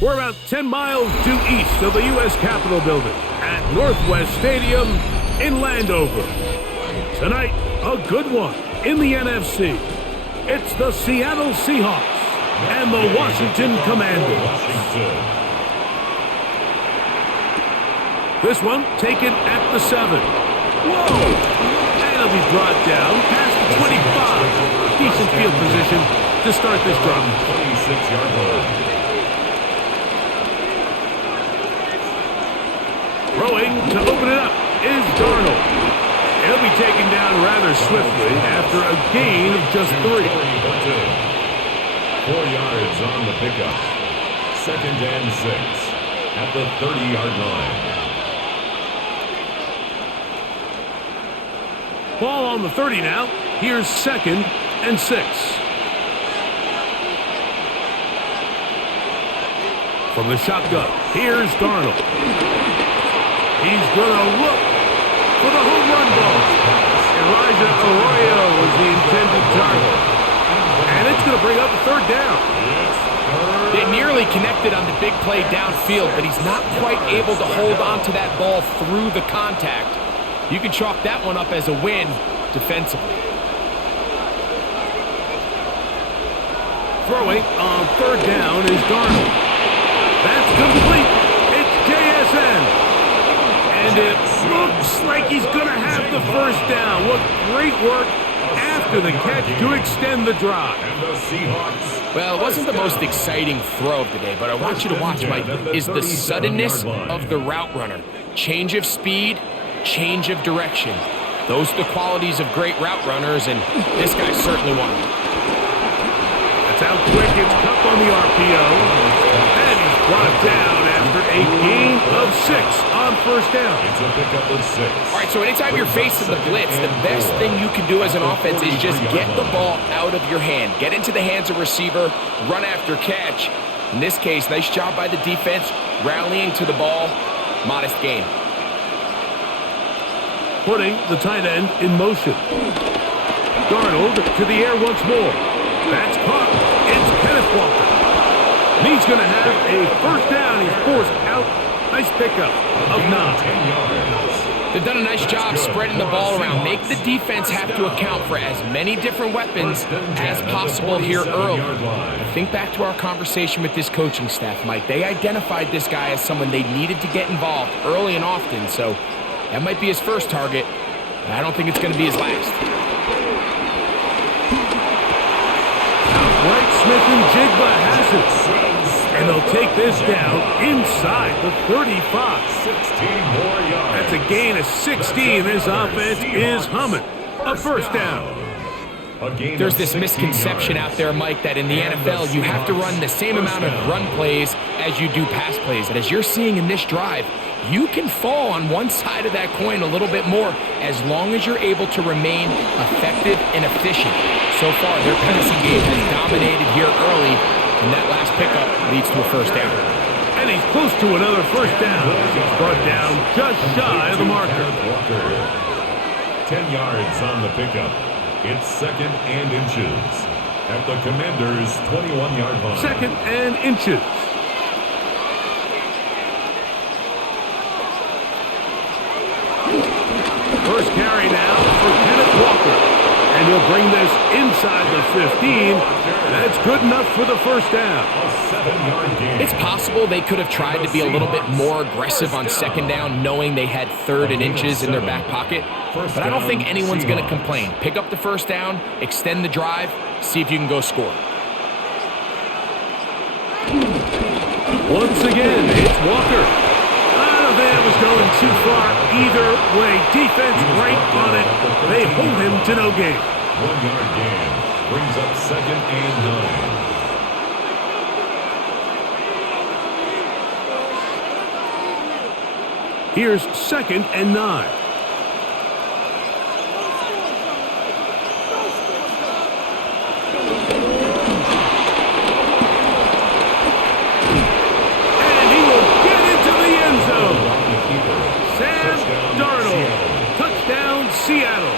We're about 10 miles due east of the U.S. Capitol building at Northwest Stadium in Landover. Tonight, a good one in the NFC. It's the Seattle Seahawks and the Washington Commanders. This one taken at the 7. Whoa! And it'll be brought down past the 25. Decent field position to start this drive. 26-yard line. Throwing to open it up is Darnold. He'll be taken down rather swiftly after a gain of just 3. 4 yards on the pickup. 2nd and 6 at the 30-yard line. Ball on the 30 now. Here's 2nd and 6. From the shotgun, here's Darnold. He's going to look for the home run ball. Elijah Arroyo was the intended target. And it's going to bring up a 3rd down. They nearly connected on the big play downfield, but he's not quite able to hold on to that ball through the contact. You can chalk that one up as a win defensively. Throwing on 3rd down is Darnold. That's complete. It's JSN. And it looks like he's going to have the 1st down. What great work after the catch to extend the drive. And the Seahawks. Well, it wasn't the most exciting throw of the day, but I want you to watch, Mike, is the suddenness of the route runner. Change of speed, change of direction. Those are the qualities of great route runners, and this guy certainly one of them. That's how quick it's Cup on the RPO. And he's brought down after a gain of 6 on 1st down. It's a pickup of 6. All right, so anytime you're facing the blitz, the best thing you can do as an offense is just get the ball out of your hand. Get into the hands of receiver, run after catch. In this case, nice job by the defense, rallying to the ball. Modest gain. Putting the tight end in motion. Darnold to the air once more. That's caught. It's Kenneth Walker. And he's going to have a 1st down. He's forced out. Nice pickup of 9. 10 yards. They've done a nice job spreading the ball around. Make the defense have to account for as many different weapons as possible here early. Think back to our conversation with this coaching staff, Mike. They identified this guy as someone they needed to get involved early and often, so that might be his first target. I don't think it's going to be his last. Outright Smith and Jigba has it. And they'll take this down inside the 35. 16 more yards. That's a gain of 16. This offense is humming. A 1st down. There's this misconception out there, Mike, that in the NFL you have to run the same amount of run plays as you do pass plays. And as you're seeing in this drive, you can fall on one side of that coin a little bit more as long as you're able to remain effective and efficient. So far, their passing game has dominated here early, and that last pickup leads to a 1st down. And he's close to another 1st down. He's brought down just shy of the marker. 10 yards on the pickup. It's 2nd and inches at the Commanders' 21-yard line. 2nd and inches. First carry now for Kenneth Walker. And he'll bring this inside the 15. That's good enough for the 1st down. A 7-yard gain. It's possible they could have tried to be a little bit more aggressive on 2nd down, knowing they had 3rd and inches in their back pocket. But I don't think anyone's going to complain. Pick up the 1st down, extend the drive, see if you can go score. Once again, it's Walker. I don't think that was going too far either way. Defense right on it. They hold him to no gain. 1-yard gain brings up 2nd and 9. Here's 2nd and 9. And he will get into the end zone. Sam Darnold. Touchdown, Seattle.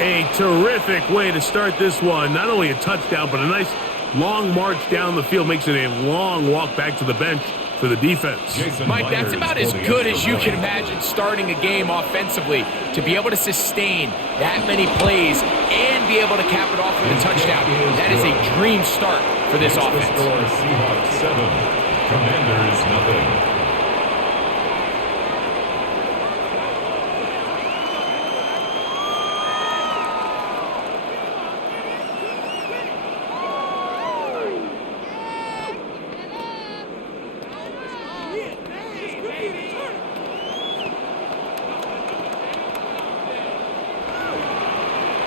A terrific way to start this one. Not only a touchdown, but a nice long march down the field makes it a long walk back to the bench for the defense. Mike, that's about as good as you can imagine starting a game offensively, to be able to sustain that many plays and be able to cap it off with a touchdown. That is a dream start for this offense. Seahawks 7, Commanders nothing.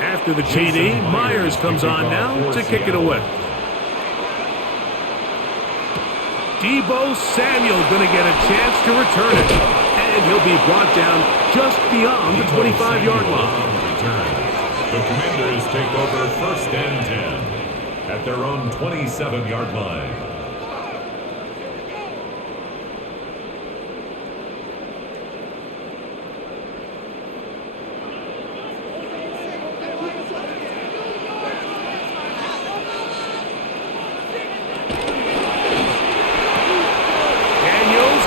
After the TD, Myers comes on now to kick it away. Deebo Samuel going to get a chance to return it. And he'll be brought down just beyond the 25-yard line. The Commanders take over 1st and 10 at their own 27-yard line.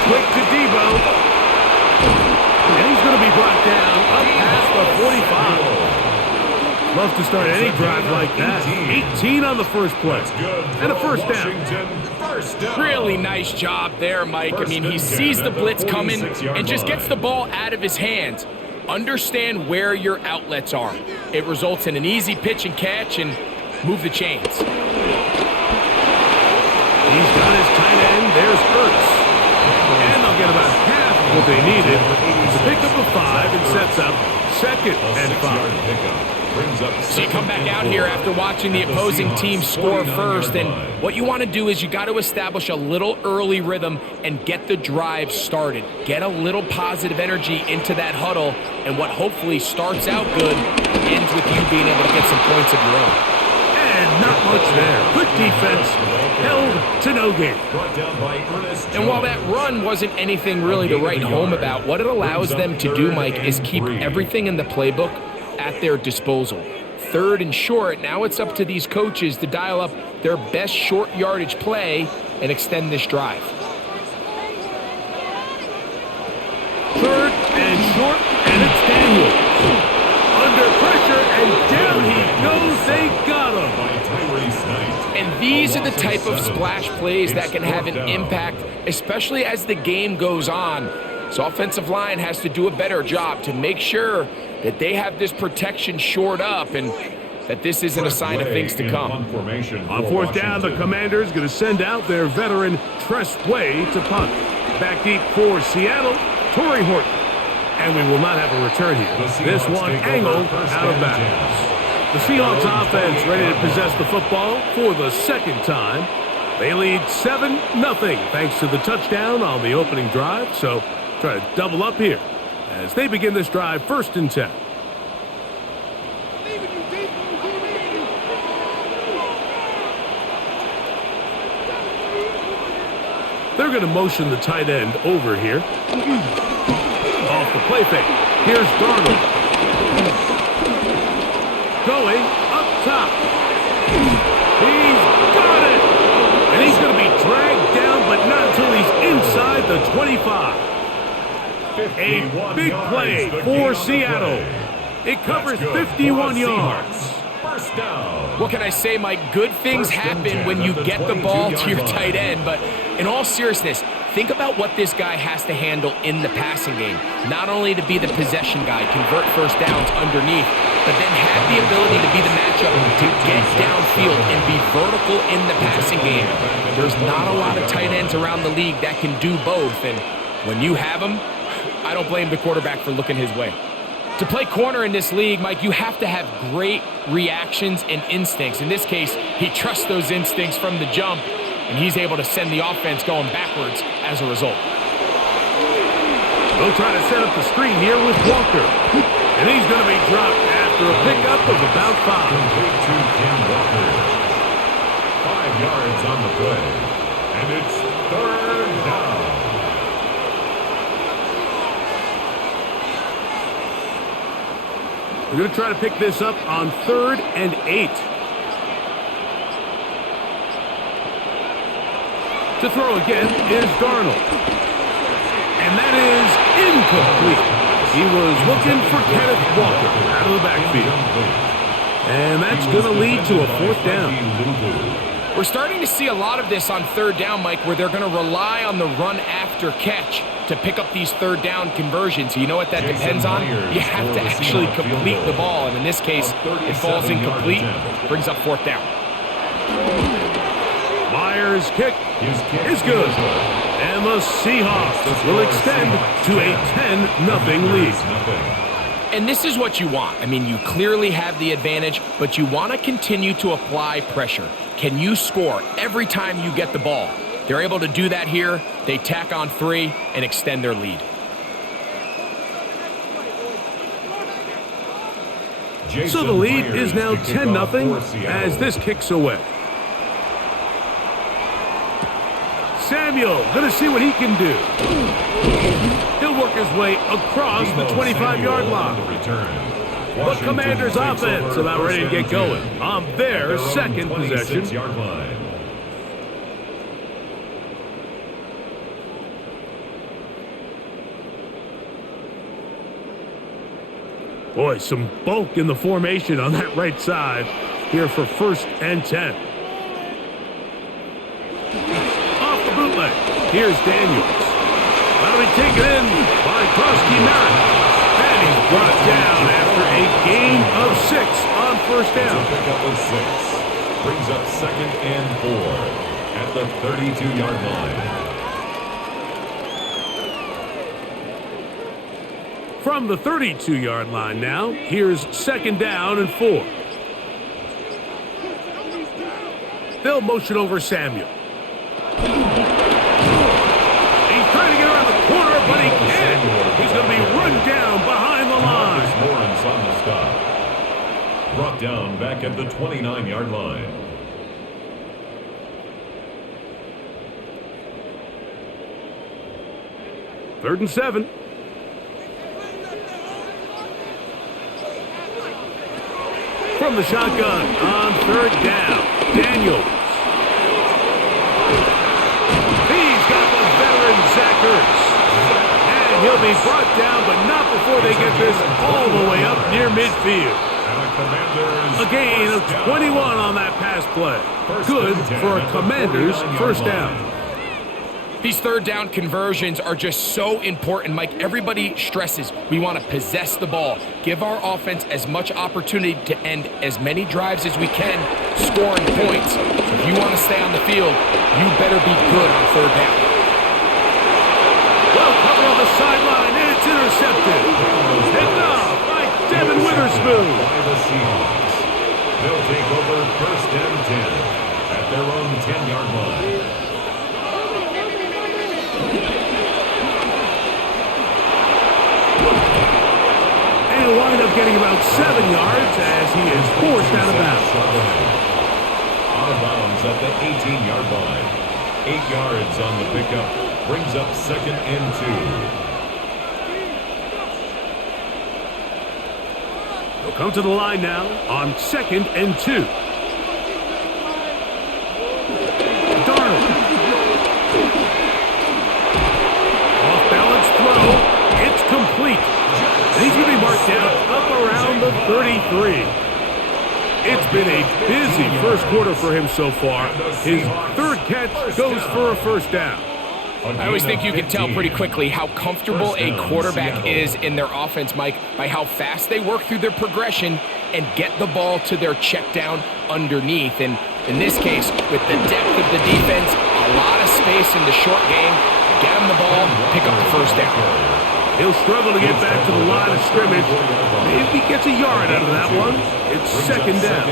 Quick to Deebo. And he's going to be brought down up past the 45. Love to start any drive like that. 18 on the first play. And a first down. Really nice job there, Mike. I mean, he sees the blitz coming and just gets the ball out of his hands. Understand where your outlets are. It results in an easy pitch and catch and move the chains. He's got his tight end. There's Ertz. And they'll get about half of what they needed to pick up a 5 and sets up 2nd and 5. So you come back out here after watching the opposing team score first, and what you want to do is you got to establish a little early rhythm and get the drive started. Get a little positive energy into that huddle, and what hopefully starts out good ends with you being able to get some points of your own. And not much there. Good defense. Held to no gain. And while that run wasn't anything really to write home about, what it allows them to do, Mike, is keep everything in the playbook at their disposal. 3rd and short, now it's up to these coaches to dial up their best short yardage play and extend this drive. 3rd and short, and it's Daniels. Under pressure, and down he goes. They got him. And these are the type of splash plays that can have an impact, especially as the game goes on. So offensive line has to do a better job to make sure that they have this protection shored up and that this isn't a sign of things to come. On 4th down, the Commanders going to send out their veteran Tress Way to punt. Back deep for Seattle, Torrey Horton. And we will not have a return here. This one angled out of bounds. The Seahawks offense ready to possess the football for the 2nd time. They lead 7-0 thanks to the touchdown on the opening drive. So try to double up here as they begin this drive 1st and 10. They're going to motion the tight end over here. Off the play fake. Here's Darnold. Going up top. He's got it. And he's going to be dragged down, but not until he's inside the 25. A big play for Seattle. It covers 51 yards. What can I say, Mike? Good things happen when you get the ball to your tight end, but in all seriousness, think about what this guy has to handle in the passing game. Not only to be the possession guy, convert first downs underneath, but then have the ability to be the matchup to get downfield and be vertical in the passing game. There's not a lot of tight ends around the league that can do both, and when you have them, I don't blame the quarterback for looking his way. To play corner in this league, Mike, you have to have great reactions and instincts. In this case, he trusts those instincts from the jump, and he's able to send the offense going backwards as a result. They'll try to set up the screen here with Walker. And he's going to be dropped after a pickup of about 5. Complete to Ken Walker. 5 yards on the play. And it's 3rd down. We're going to try to pick this up on 3rd and 8. To throw again is Darnold. And that is incomplete. He was looking for Kenneth Walker out of the backfield. And that's going to lead to a 4th down. We're starting to see a lot of this on 3rd down, Mike, where they're going to rely on the run after catch to pick up these 3rd down conversions. You know what that depends on? You have to actually complete the ball. And in this case, it falls incomplete, brings up 4th down. Myers' kick is good. And the Seahawks will extend to a 10-0 lead. And this is what you want. I mean, you clearly have the advantage, but you want to continue to apply pressure. Can you score every time you get the ball? They're able to do that here. They tack on 3 and extend their lead. So the lead is now 10-0 as this kicks away. Samuel going to see what he can do. He'll work his way across the 25-yard line. The Commanders' offense about ready to get going on their 2nd possession. Boy, some bulk in the formation on that right side here for 1st and 10. Off the bootleg. Here's Daniels. That'll be taken in by Krosky Nott. And he's brought down after a gain of 6 on 1st down. Pick up of 6. Brings up 2nd and 4 at the 32-yard line. From the 32-yard line now, here's 2nd down and 4. They'll motion over Samuel. He's trying to get around the corner, but he can't. He's going to be run down behind the line. Lawrence on the stop. Brought down back at the 29-yard line. Third and 7. From the shotgun on 3rd down, Daniels. He's got the veteran Zach Ertz. And he'll be brought down, but not before they get this all the way up near midfield. A gain of 21 on that pass play. Good for a Commanders' 1st down. These 3rd down conversions are just so important, Mike. Everybody stresses we want to possess the ball, give our offense as much opportunity to end as many drives as we can, scoring points. So if you want to stay on the field, you better be good on 3rd down. Well covered on the sideline, and it's intercepted. Picked off by Devin Witherspoon. By the Seahawks. They'll take over 1st and 10 at their own 10-yard line. And he'll wind up getting about 7 yards as he is forced out of bounds. Out of bounds at the 18-yard line. 8 yards on the pickup. Brings up 2nd and 2. He'll come to the line now on 2nd and 2. Darnold. Off-balance throw. It's complete. And he's going to be marked down up around the 33. It's been a busy 1st quarter for him so far. His 3rd catch goes for a 1st down. I always think you can tell pretty quickly how comfortable a quarterback is in their offense, Mike, by how fast they work through their progression and get the ball to their check down underneath. And in this case, with the depth of the defense, a lot of space in the short game, get him the ball, pick up the 1st down. He'll struggle to get back to the line of scrimmage. Maybe he gets a yard out of that one. It's 2nd down.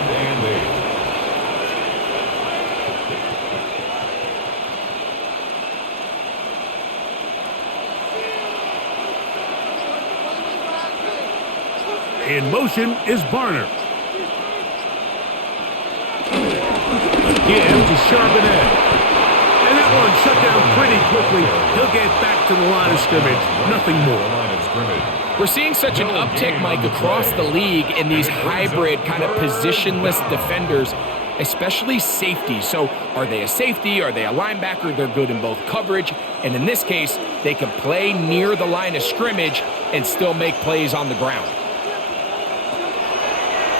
In motion is Barner. Again to Charbonnet. And that one shut down pretty quickly. He'll get back to the line of scrimmage. Nothing more. We're seeing such an uptick, Mike, across the league in these hybrid kind of positionless defenders. especially safety. So are they a safety? Are they a linebacker? They're good in both coverage. And in this case, they can play near the line of scrimmage and still make plays on the ground.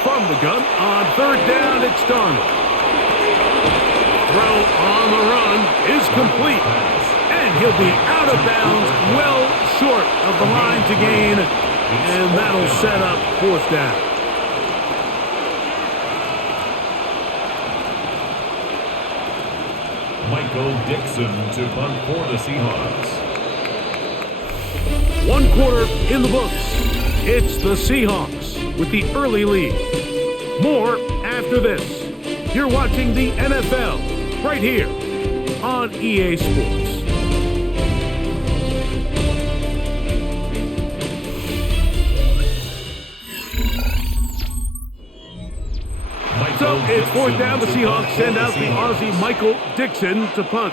From the gun on third down, it's Darnold. Throw on the run is complete. And he'll be out of bounds, well short of the line to gain. And that'll set up fourth down. Michael Dixon to punt for the Seahawks. 1 quarter in the books. It's the Seahawks with the early lead. More after this. You're watching the NFL right here on EA Sports. So it's fourth down. The Seahawks send out the Aussie Michael Dixon to punt.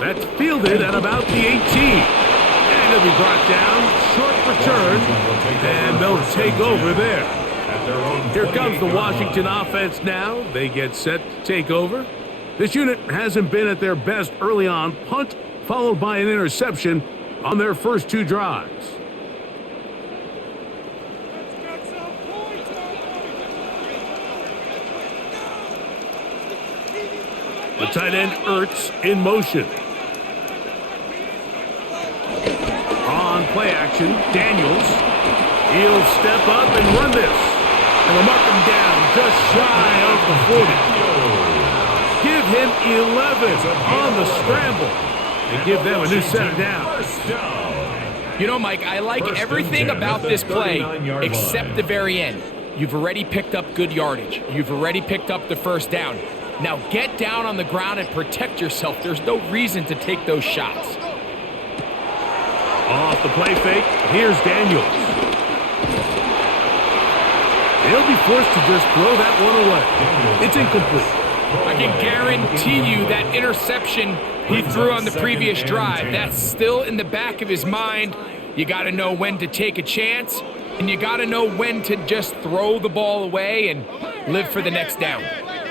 That's fielded at about the 18. And it'll be brought down. Short return. And they'll take over there. Here comes the Washington offense now. They get set to take over. This unit hasn't been at their best early on. Punt followed by an interception on their first 2 drives. The tight end Ertz in motion. On play action, Daniels. He'll step up and run this. And they'll mark him down just shy of the 40. Give him 11 on the scramble. And give them a new set of downs. You know, Mike, I like everything about this play except the very end. You've already picked up good yardage. You've already picked up the first down. Now get down on the ground and protect yourself. There's no reason to take those shots. Off the play fake, here's Daniels. He'll be forced to just throw that one away. It's incomplete. I can guarantee you that interception he threw on the previous drive, that's still in the back of his mind. You got to know when to take a chance, and you got to know when to just throw the ball away and live for the next down.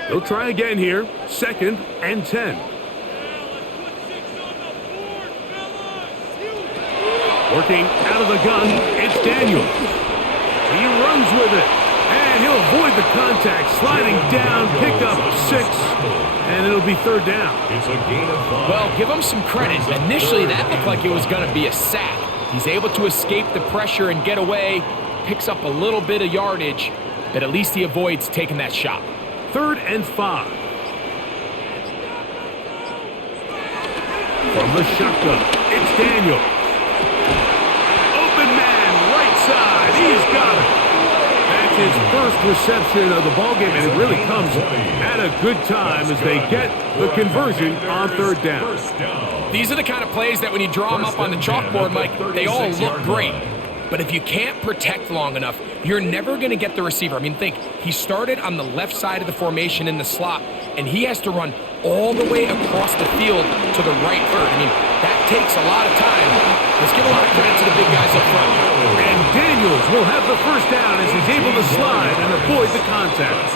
They'll try again here, 2nd and 10. Working out of the gun, it's Daniels. He runs with it, and he'll avoid the contact, sliding down, pick up 6, and it'll be third down. It's a gain of 5. Well, give him some credit. Initially, that looked like it was going to be a sack. He's able to escape the pressure and get away, picks up a little bit of yardage, but at least he avoids taking that shot. 3rd and 5. From the shotgun, it's Daniel. Open man, right side. He's got it. That's his first reception of the ballgame, and it really comes at a good time as they get the conversion on third down. These are the kind of plays that when you draw them up on the chalkboard, Mike, they all look great. But if you can't protect long enough, you're never going to get the receiver. I mean, think, he started on the left side of the formation in the slot, and he has to run all the way across the field to the right third. I mean, that takes a lot of time. Let's give a lot of credit to the big guys up front. And Daniels will have the first down as he's able to slide and avoid the contact.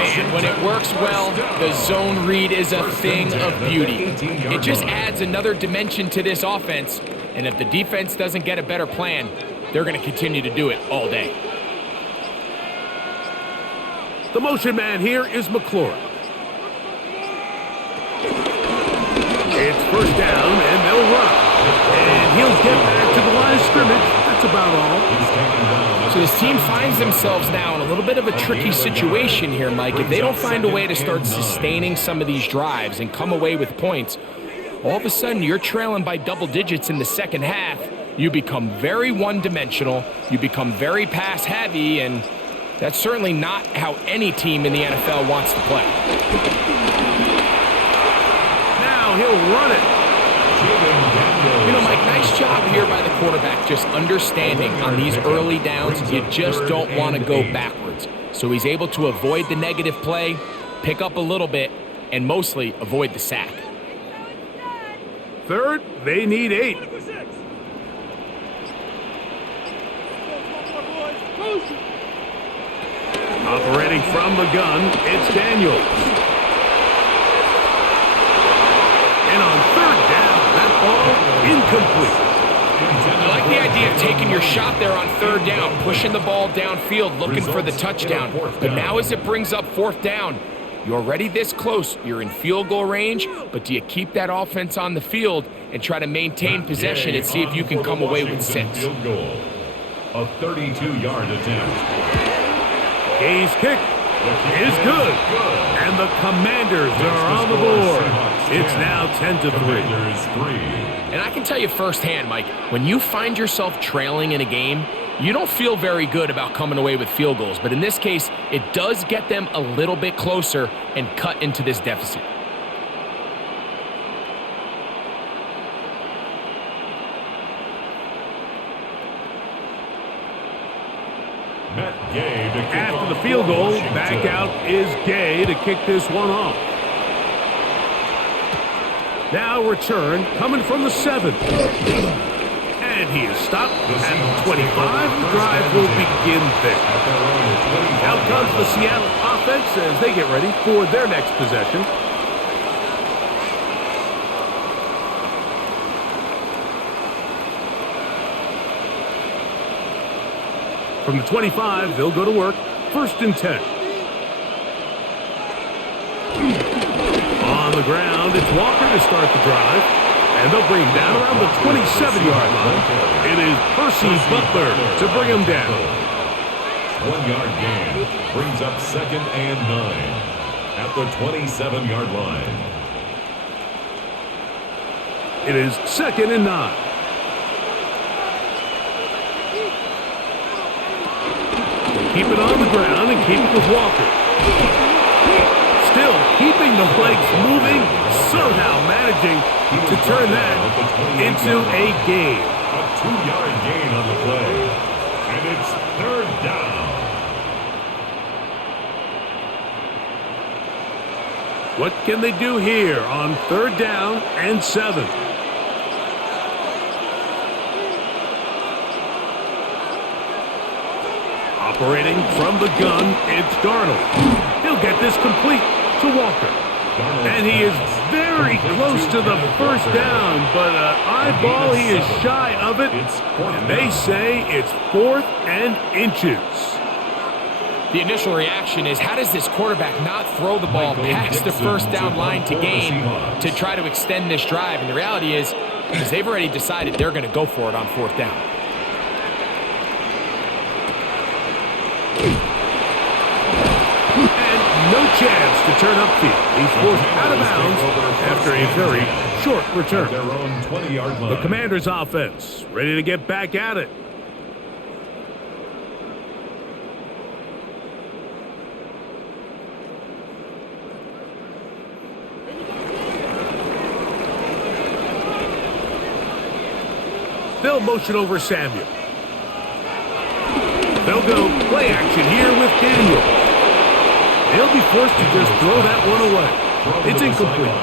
Man, when it works well, the zone read is a thing of beauty. It just adds another dimension to this offense. And if the defense doesn't get a better plan, they're going to continue to do it all day. The motion man here is McLaurin. It's first down, and they'll run. And he'll get back to the line of scrimmage. That's about all. So this team finds themselves now in a little bit of a tricky situation here, Mike. If they don't find a way to start sustaining some of these drives and come away with points, all of a sudden you're trailing by double digits in the second half. You become very one-dimensional. You become very pass-heavy, and that's certainly not how any team in the NFL wants to play. Now he'll run it. You know, Mike, nice job here by the quarterback, just understanding on these early downs, you just don't want to go backwards. So he's able to avoid the negative play, pick up a little bit, and mostly avoid the sack. Third, they need 8. Ready from the gun, it's Daniels. And on third down, that ball incomplete. I like the idea of taking your shot there on third down, pushing the ball downfield, looking for the touchdown. But now as it brings up fourth down, you're already this close. You're in field goal range, but do you keep that offense on the field and try to maintain possession and see if you can come away with 6? Field goal. A 32-yard attempt. Gay's kick is good. And the Commanders are on the board. It's now 10-3. And I can tell you firsthand, Mike, when you find yourself trailing in a game, you don't feel very good about coming away with field goals. But in this case, it does get them a little bit closer and cut into this deficit. After the field goal, back out is Gay to kick this one off. Now return coming from the 7. And he is stopped at 25. The drive will begin there. Out comes the Seattle offense as they get ready for their next possession. From the 25, they'll go to work. 1st and 10. On the ground, it's Walker to start the drive. And they'll bring him down around the 27-yard line. It is Percy Butler to bring him down. 1-yard gain brings up 2nd and 9 at the 27-yard line. It is 2nd and 9. Keep it on the ground and keep it with Walker. Still keeping the legs moving, somehow managing to turn that into a gain. A 2-yard gain on the play. And it's 3rd down. What can they do here on 3rd down and 7? Operating from the gun, it's Darnold. He'll get this complete to Walker. And he is very close to the 1st down, but eyeball, he is shy of it. And they say it's 4th and inches. The initial reaction is, how does this quarterback not throw the ball past the 1st down line to gain to try to extend this drive? And the reality is, because they've already decided they're going to go for it on 4th down. And no chance to turn upfield. He's forced out of bounds after a very short return. Their own 20-yard line. The Commanders' offense ready to get back at it. They'll motion over Samuel. They'll go play action here with Daniels. They'll be forced to just throw that one away. It's incomplete.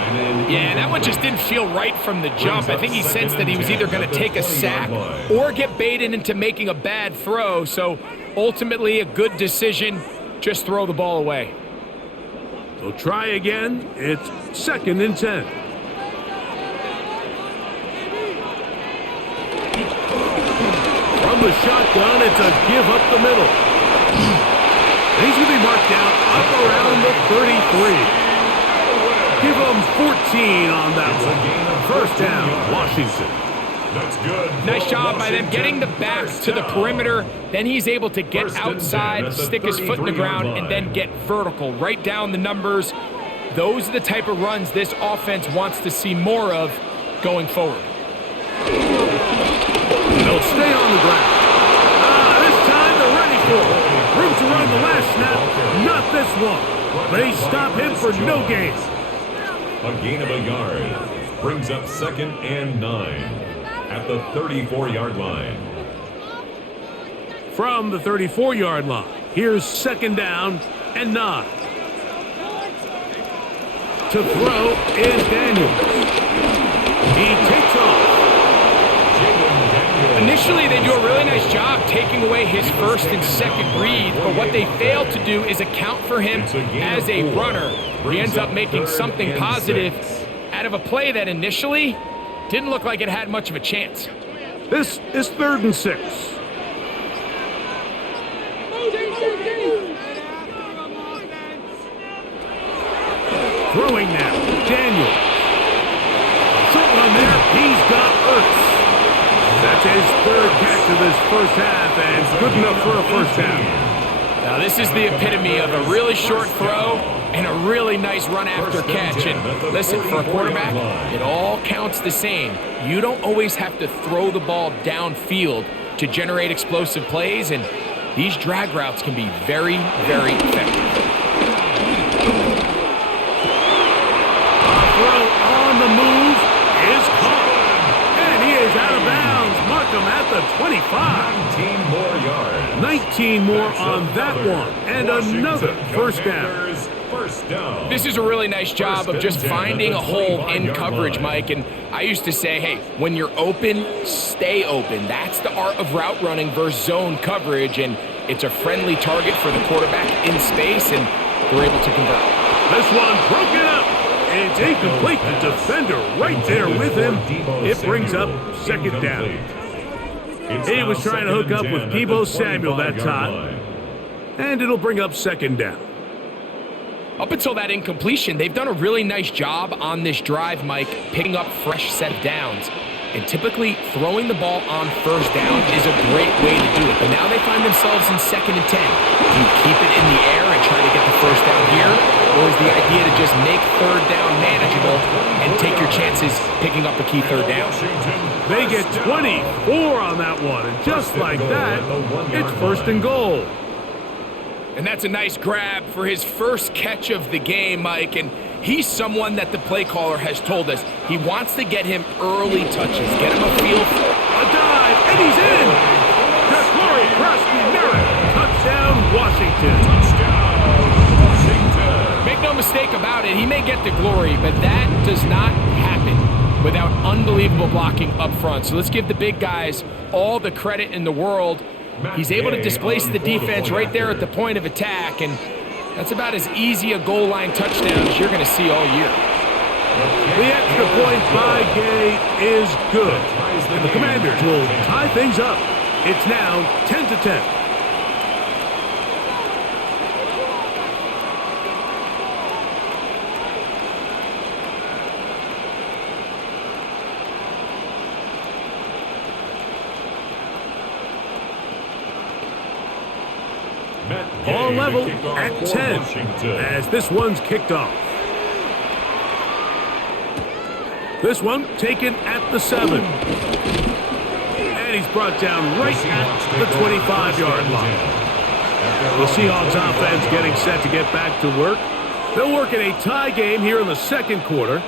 Yeah, that one just didn't feel right from the jump. I think he sensed that he was either going to take a sack or get baited into making a bad throw. So ultimately a good decision, just throw the ball away. They'll try again. It's 2nd and 10. From the shotgun, it's a give up the middle. He's going to be marked down up around the 33. Give him 14 on that one. 1st down, Washington. That's good. Nice job by them getting the backs to the perimeter. Then he's able to get outside, stick his foot in the ground, and then get vertical. Right down the numbers. Those are the type of runs this offense wants to see more of going forward. They'll stay on the ground. This time they're ready for it. Room to run the last snap. Not this one. They stop him for no gain. A gain of a yard brings up 2nd and 9 at the 34-yard line. From the 34-yard line, here's 2nd down and 9. To throw is Daniels. He takes off. Initially, they do a really nice job taking away his first and second read, but what they fail to do is account for him as a runner. He ends up making something positive out of a play that initially didn't look like it had much of a chance. This is 3rd and 6. Throwing now, Daniel. Short run there, he's got Ertz. That's his 3rd catch of this first half, and good enough for a first down. Now this is the epitome of a really short throw and a really nice run after catch. And listen, for a quarterback, it all counts the same. You don't always have to throw the ball downfield to generate explosive plays, and these drag routes can be very, very effective. Throw on the move is caught. And he is out of bounds. Mark him at the 25. 19 more yards. 19 more on that one. And another first down. This is a really nice job of just finding a hole in coverage, Mike. And I used to say, hey, when you're open, stay open. That's the art of route running versus zone coverage. And it's a friendly target for the quarterback in space, and they're able to convert. This one broken up. It's incomplete. The defender right there with him. It brings up second down. He was trying to hook up with Deebo Samuel that time. And it'll bring up second down. Up until that incompletion, they've done a really nice job on this drive, Mike, picking up fresh set downs. And typically, throwing the ball on first down is a great way to do it. But now they find themselves in 2nd and 10. Do you keep it in the air and try to get the first down here? Or is the idea to just make 3rd down manageable and take your chances picking up a key 3rd down? They get 24 on that one. And just like that, it's 1st and goal. And that's a nice grab for his first catch of the game, Mike. And he's someone that the play caller has told us he wants to get him early touches, get him a feel for a dive, and he's in. Corey Krusty-Merritt, touchdown, Washington. Make no mistake about it, he may get the glory, but that does not happen without unbelievable blocking up front. So let's give the big guys all the credit in the world. He's able to displace the defense right there at the point of attack, and that's about as easy a goal line touchdown as you're going to see all year. The extra point by Gay is good, and the Commanders will tie things up. It's now 10-10. All level at 10 as this one's kicked off. This one taken at the 7. And he's brought down right at the 25-yard line. The Seahawks offense getting set to get back to work. They'll work in a tie game here in the 2nd quarter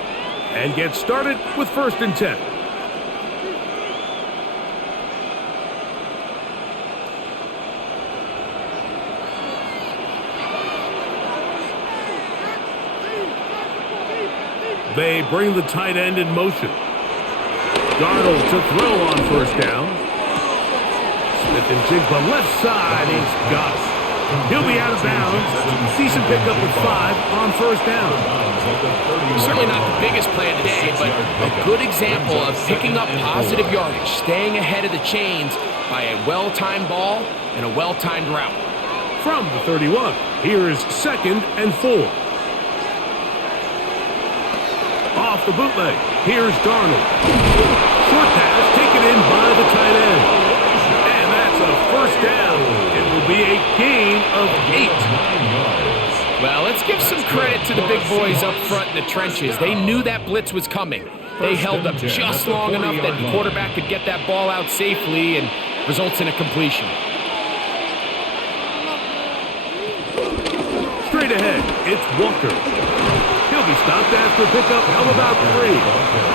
and get started with 1st and 10. They bring the tight end in motion. Darnold to throw on first down. Smith and Jigba left side. He's got it. He'll be out of bounds. Decent pickup with 5 on first down. Certainly not the biggest play of the day, but a good example of picking up positive yardage, staying ahead of the chains by a well-timed ball and a well-timed route. From the 31, here's 2nd and 4. Off the bootleg, here's Darnold. Short pass taken in by the tight end. And that's a first down. It will be a gain of 8. Well, let's give some credit to the big boys up front in the trenches. They knew that blitz was coming. They held up just long enough that the quarterback could get that ball out safely and results in a completion. Straight ahead, it's Walker. He'll be stopped after a pickup of about 3.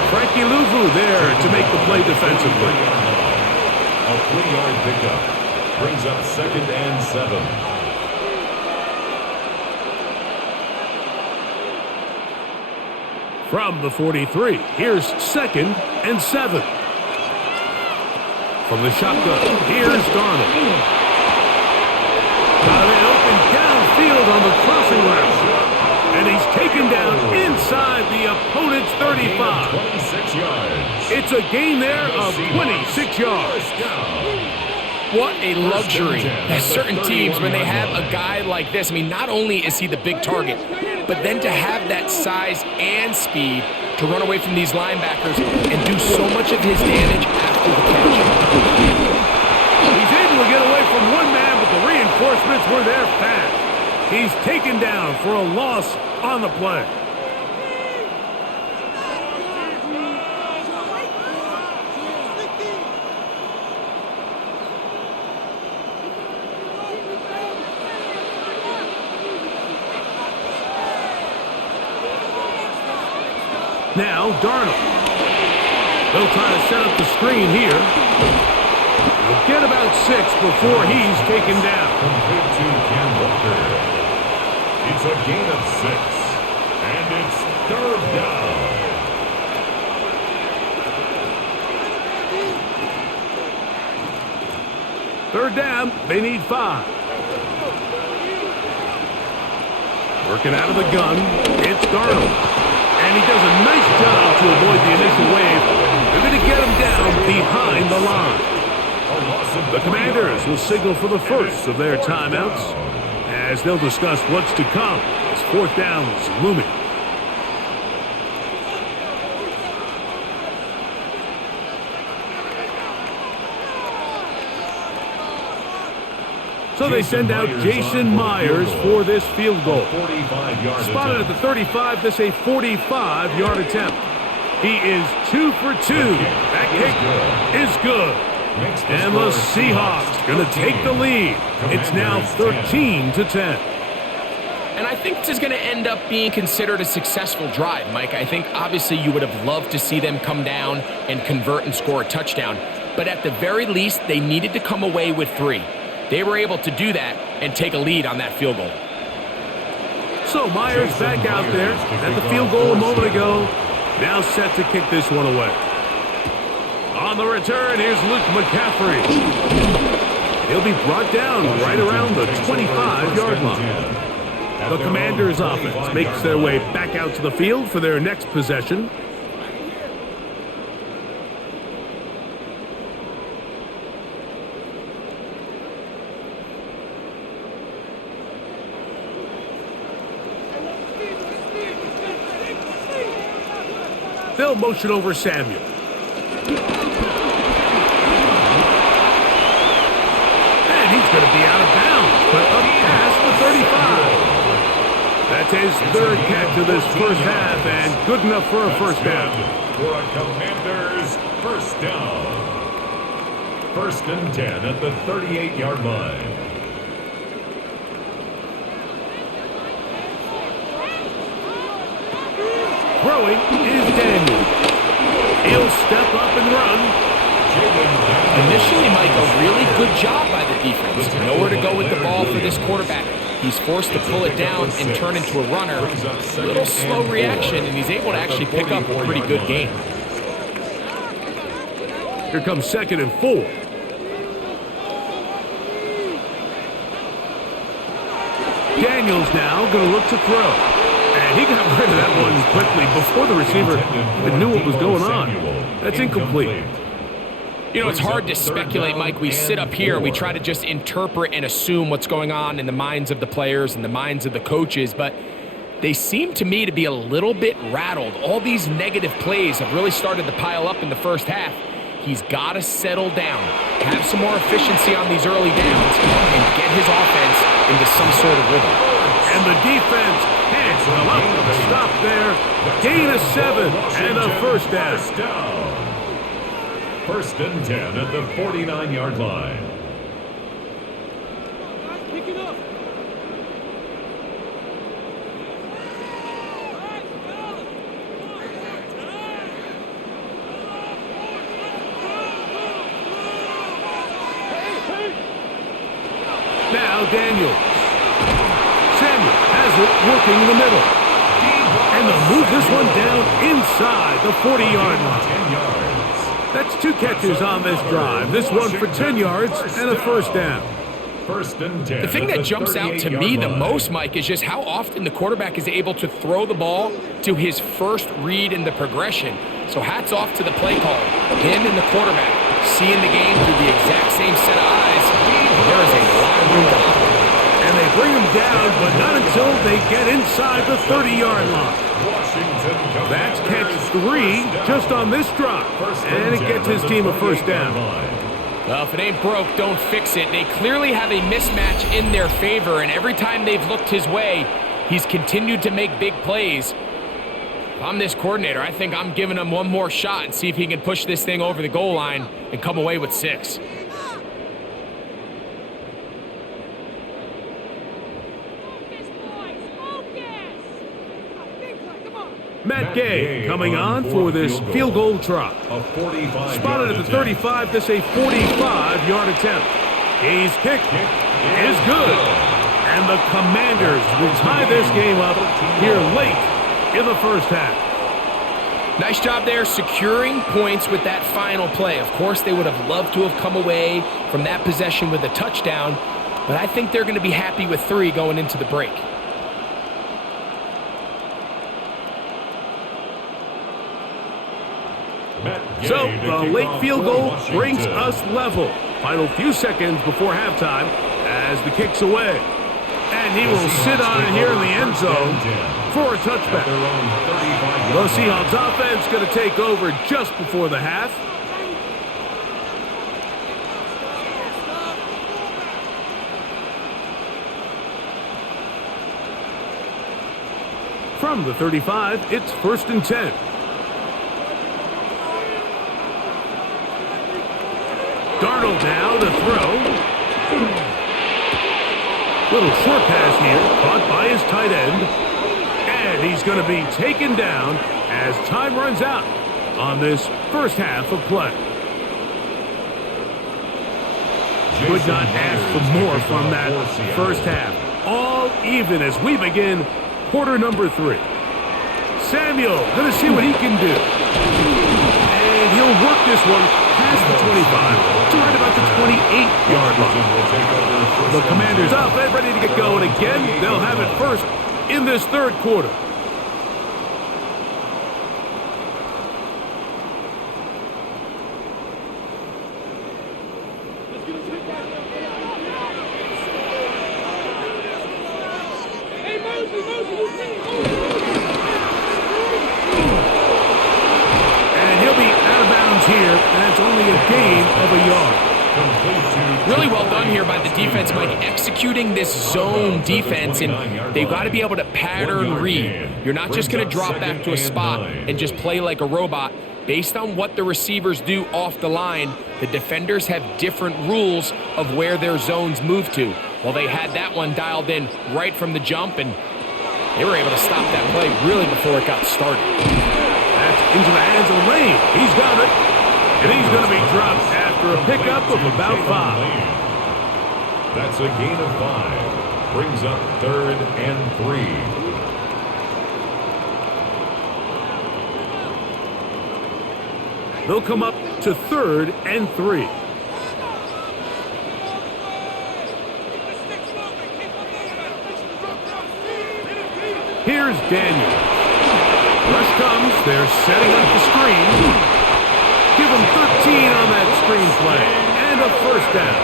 Frankie Louvu there to make the play defensively. A 3-yard pickup brings up 2nd and 7. From the 43, here's 2nd and 7. From the shotgun, here's Darnold. Got an open downfield on the crossing route. And he's taken down inside the opponent's 35. 26 yards. It's a gain there of 26 yards. What a luxury. There's certain teams, when they have a guy like this, I mean, not only is he the big target, but then to have that size and speed to run away from these linebackers and do so much of his damage after the catch. He's able to get away from one man, but the reinforcements were there fast. He's taken down for a loss on the play. Now, Darnold. They'll try to set up the screen here. He'll get about 6 before he's taken down. Complete to Ken Walker. It's a gain of 6. And it's 3rd down. Third down, they need 5. Working out of the gun, it's Darnold. And he does a nice job to avoid the initial wave. They're going to get him down behind the line. The Commanders will signal for the first of their timeouts as they'll discuss what's to come as 4th down is looming. So they send out Jason Myers for this field goal. Spotted at the 35, this a 45-yard attempt. He is 2 for 2. That kick is good. And the Seahawks going to take the lead. It's now 13-10. And I think this is going to end up being considered a successful drive, Mike. I think obviously you would have loved to see them come down and convert and score a touchdown. But at the very least, they needed to come away with 3. They were able to do that and take a lead on that field goal. So Myers back out there at the field goal a moment ago. Now set to kick this one away. On the return, here's Luke McCaffrey. He'll be brought down right around the 25-yard line. The Commanders' offense makes their way back out to the field for their next possession. They'll motion over Samuel. And he's going to be out of bounds, but up past the 35. That's his 3rd catch of this first half, and good enough for a first down. For a Commanders first down. 1st and 10 at the 38-yard line. Throwing is Daniel. He'll step up and run. Initially, Mike, a really good job by the defense. Nowhere to go with the ball for this quarterback. He's forced to pull it down and turn into a runner. A little slow reaction, and he's able to actually pick up a pretty good gain. Here comes 2nd and 4. Daniels now going to look to throw. And he got rid of that one quickly before the receiver even knew what was going on. That's incomplete. You know, it's hard to speculate, Mike. We sit up here, we try to just interpret and assume what's going on in the minds of the players and the minds of the coaches, but they seem to me to be a little bit rattled. All these negative plays have really started to pile up in the first half. He's got to settle down, have some more efficiency on these early downs, and get his offense into some sort of rhythm. And the defense can't come up with a stop there. Gain of 7 and a first down. 1st and 10 at the 49-yard line. Pick it up. Now Daniels. Samuel has it working in the middle. And they'll move this one down inside the 40-yard line. 10 yards. That's 2 catches on this drive. This one for 10 yards and a first down. First and 10. The thing that jumps out to me the most, Mike, is just how often the quarterback is able to throw the ball to his first read in the progression. So hats off to the play caller. Him and the quarterback seeing the game through the exact same set of eyes. There is a lot of room to operate. And they bring him down, but not until they get inside the 30-yard line. That's catch 3 just on this drop. And it gets his team a first down. Well, if it ain't broke, don't fix it. They clearly have a mismatch in their favor, and every time they've looked his way, he's continued to make big plays. If I'm this coordinator, I think I'm giving him one more shot and see if he can push this thing over the goal line and come away with 6. Matt Gay coming on for this field goal try. Spotted at the 35, this a 45-yard attempt. Gay's kick is good. And the Commanders will tie this game up here late in the first half. Nice job there securing points with that final play. Of course, they would have loved to have come away from that possession with a touchdown, but I think they're going to be happy with 3 going into the break. So the late field goal brings us level. Final few seconds before halftime as the kick's away. And he will sit on it here in the end zone for a touchback. The Seahawks offense going to take over just before the half. From the 35, it's 1st and 10. Darnold now to throw. Little short pass here, caught by his tight end. And he's going to be taken down as time runs out on this first half of play. Could not ask for more from that first half. All even as we begin quarter number 3. Samuel going to see what he can do. And he'll work this one past the 25 to right about the 28-yard line. The Commanders up and ready to get going again. They'll have it first in this third quarter. And he'll be out of bounds here, and it's only a gain of a yard. Really well done here by the defense, Mike, executing this zone defense, and they've got to be able to pattern read. You're not just going to drop back to a spot and just play like a robot. Based on what the receivers do off the line, the defenders have different rules of where their zones move to. Well, they had that one dialed in right from the jump, and they were able to stop that play really before it got started. That's into the hands of Lane. He's got it. And he's going to be dropped after a pickup of about 5. That's a gain of 5. Brings up 3rd and 3. They'll come up to 3rd and 3. Here's Daniel. Rush comes. They're setting up the screen. Give him 13 on that screen play. And a first down.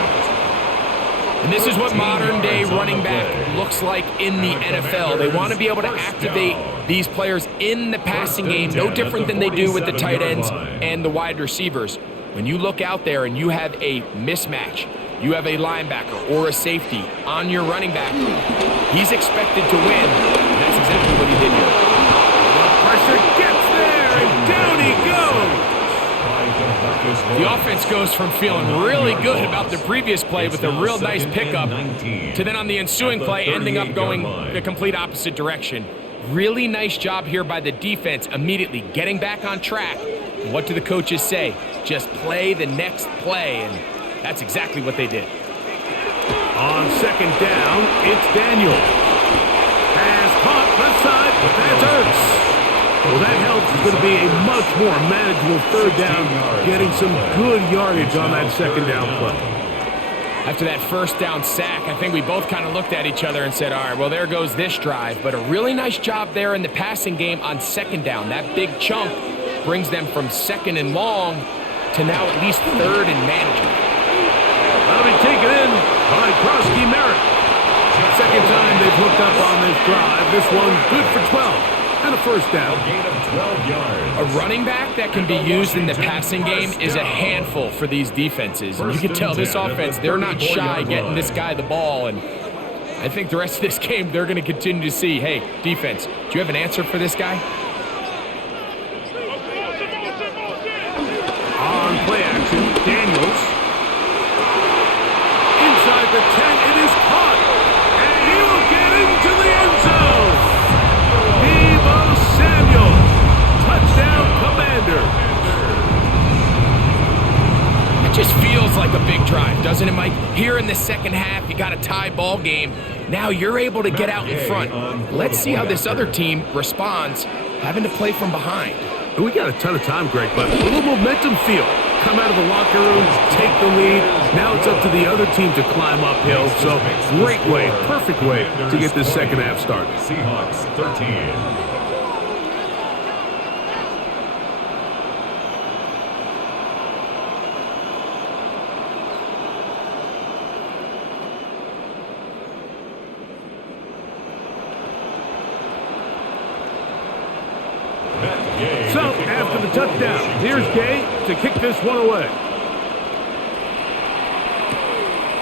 And this is what modern-day running back looks like in the NFL. They want to be able to activate these players in the passing game, no different than they do with the tight ends and the wide receivers. When you look out there and you have a mismatch, you have a linebacker or a safety on your running back, he's expected to win, and that's exactly what he did here. The pressure gets there, and down he goes. The offense goes from feeling really good about the previous play with a real nice pickup to then on the ensuing play ending up going the complete opposite direction. Really nice job here by the defense immediately getting back on track. And what do the coaches say? Just play the next play, and that's exactly what they did. On second down, it's Daniel. Pass caught left side, but that's Ertz. Well, that helps. It's going to be a much more manageable third down, getting some good yardage on that second down play. After that first down sack, I think we both kind of looked at each other and said, all right, well, there goes this drive. But a really nice job there in the passing game on second down. That big chunk brings them from second and long to now at least third and manageable. That'll be taken in by Krosky Merritt. Second time they've hooked up on this drive. This one good for 12. And a first down. A gain of 12 yards. A running back that can be used in the passing game is a handful for these defenses. And you can tell this offense, they're not shy getting this guy the ball. And I think the rest of this game, they're going to continue to see, hey, defense, do you have an answer for this guy? On play action, Daniels. Inside the 10, it is caught. And he will get into the end zone. Samuel, touchdown Commander. It just feels like a big drive, doesn't it, Mike? Here in the second half, you got a tie ball game. Now you're able to get out in front. Let's see how this other team responds, having to play from behind. We got a ton of time, Greg, but a little momentum feel. Come out of the locker room, take the lead. Now it's up to the other team to climb uphill. So great way, perfect way to get this second half started. Seahawks 13. So, after the touchdown, here's Gay to kick this one away.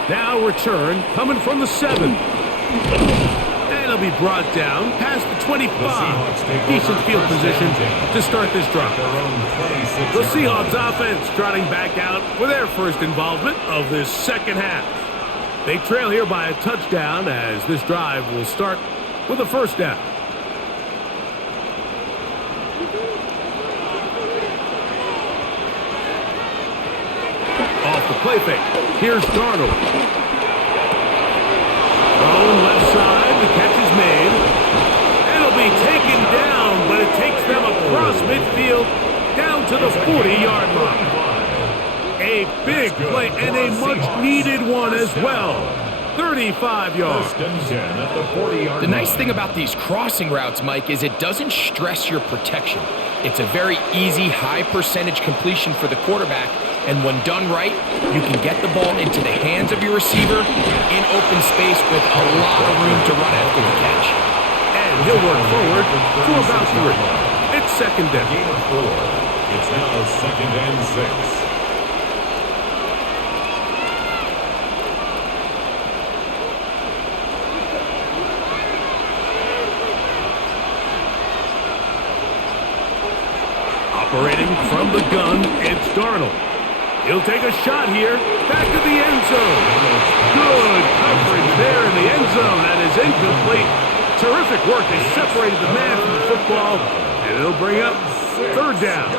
Now return coming from the 7. And it'll be brought down past the 25. Decent field position to start this drive. The Seahawks offense trotting back out for their first involvement of this second half. They trail here by a touchdown as this drive will start with a first down. Off the play fake. Here's Darnold. Thrown left side. The catch is made. It'll be taken down, but it takes them across midfield down to the 40-yard line. A big play and a much-needed one as well. 35 yards. The nice thing about these crossing routes, Mike, is it doesn't stress your protection. It's a very easy, high-percentage completion for the quarterback. And when done right, you can get the ball into the hands of your receiver in open space with a lot of room to run after the catch. And he'll work forward to about 3. It's second down. Gain of 4. It's now second and 6. Operating from the gun, it's Darnold. He'll take a shot here, back to the end zone. Good coverage there in the end zone. That is incomplete. Terrific work. They separated the man from the football, and it'll bring up third down.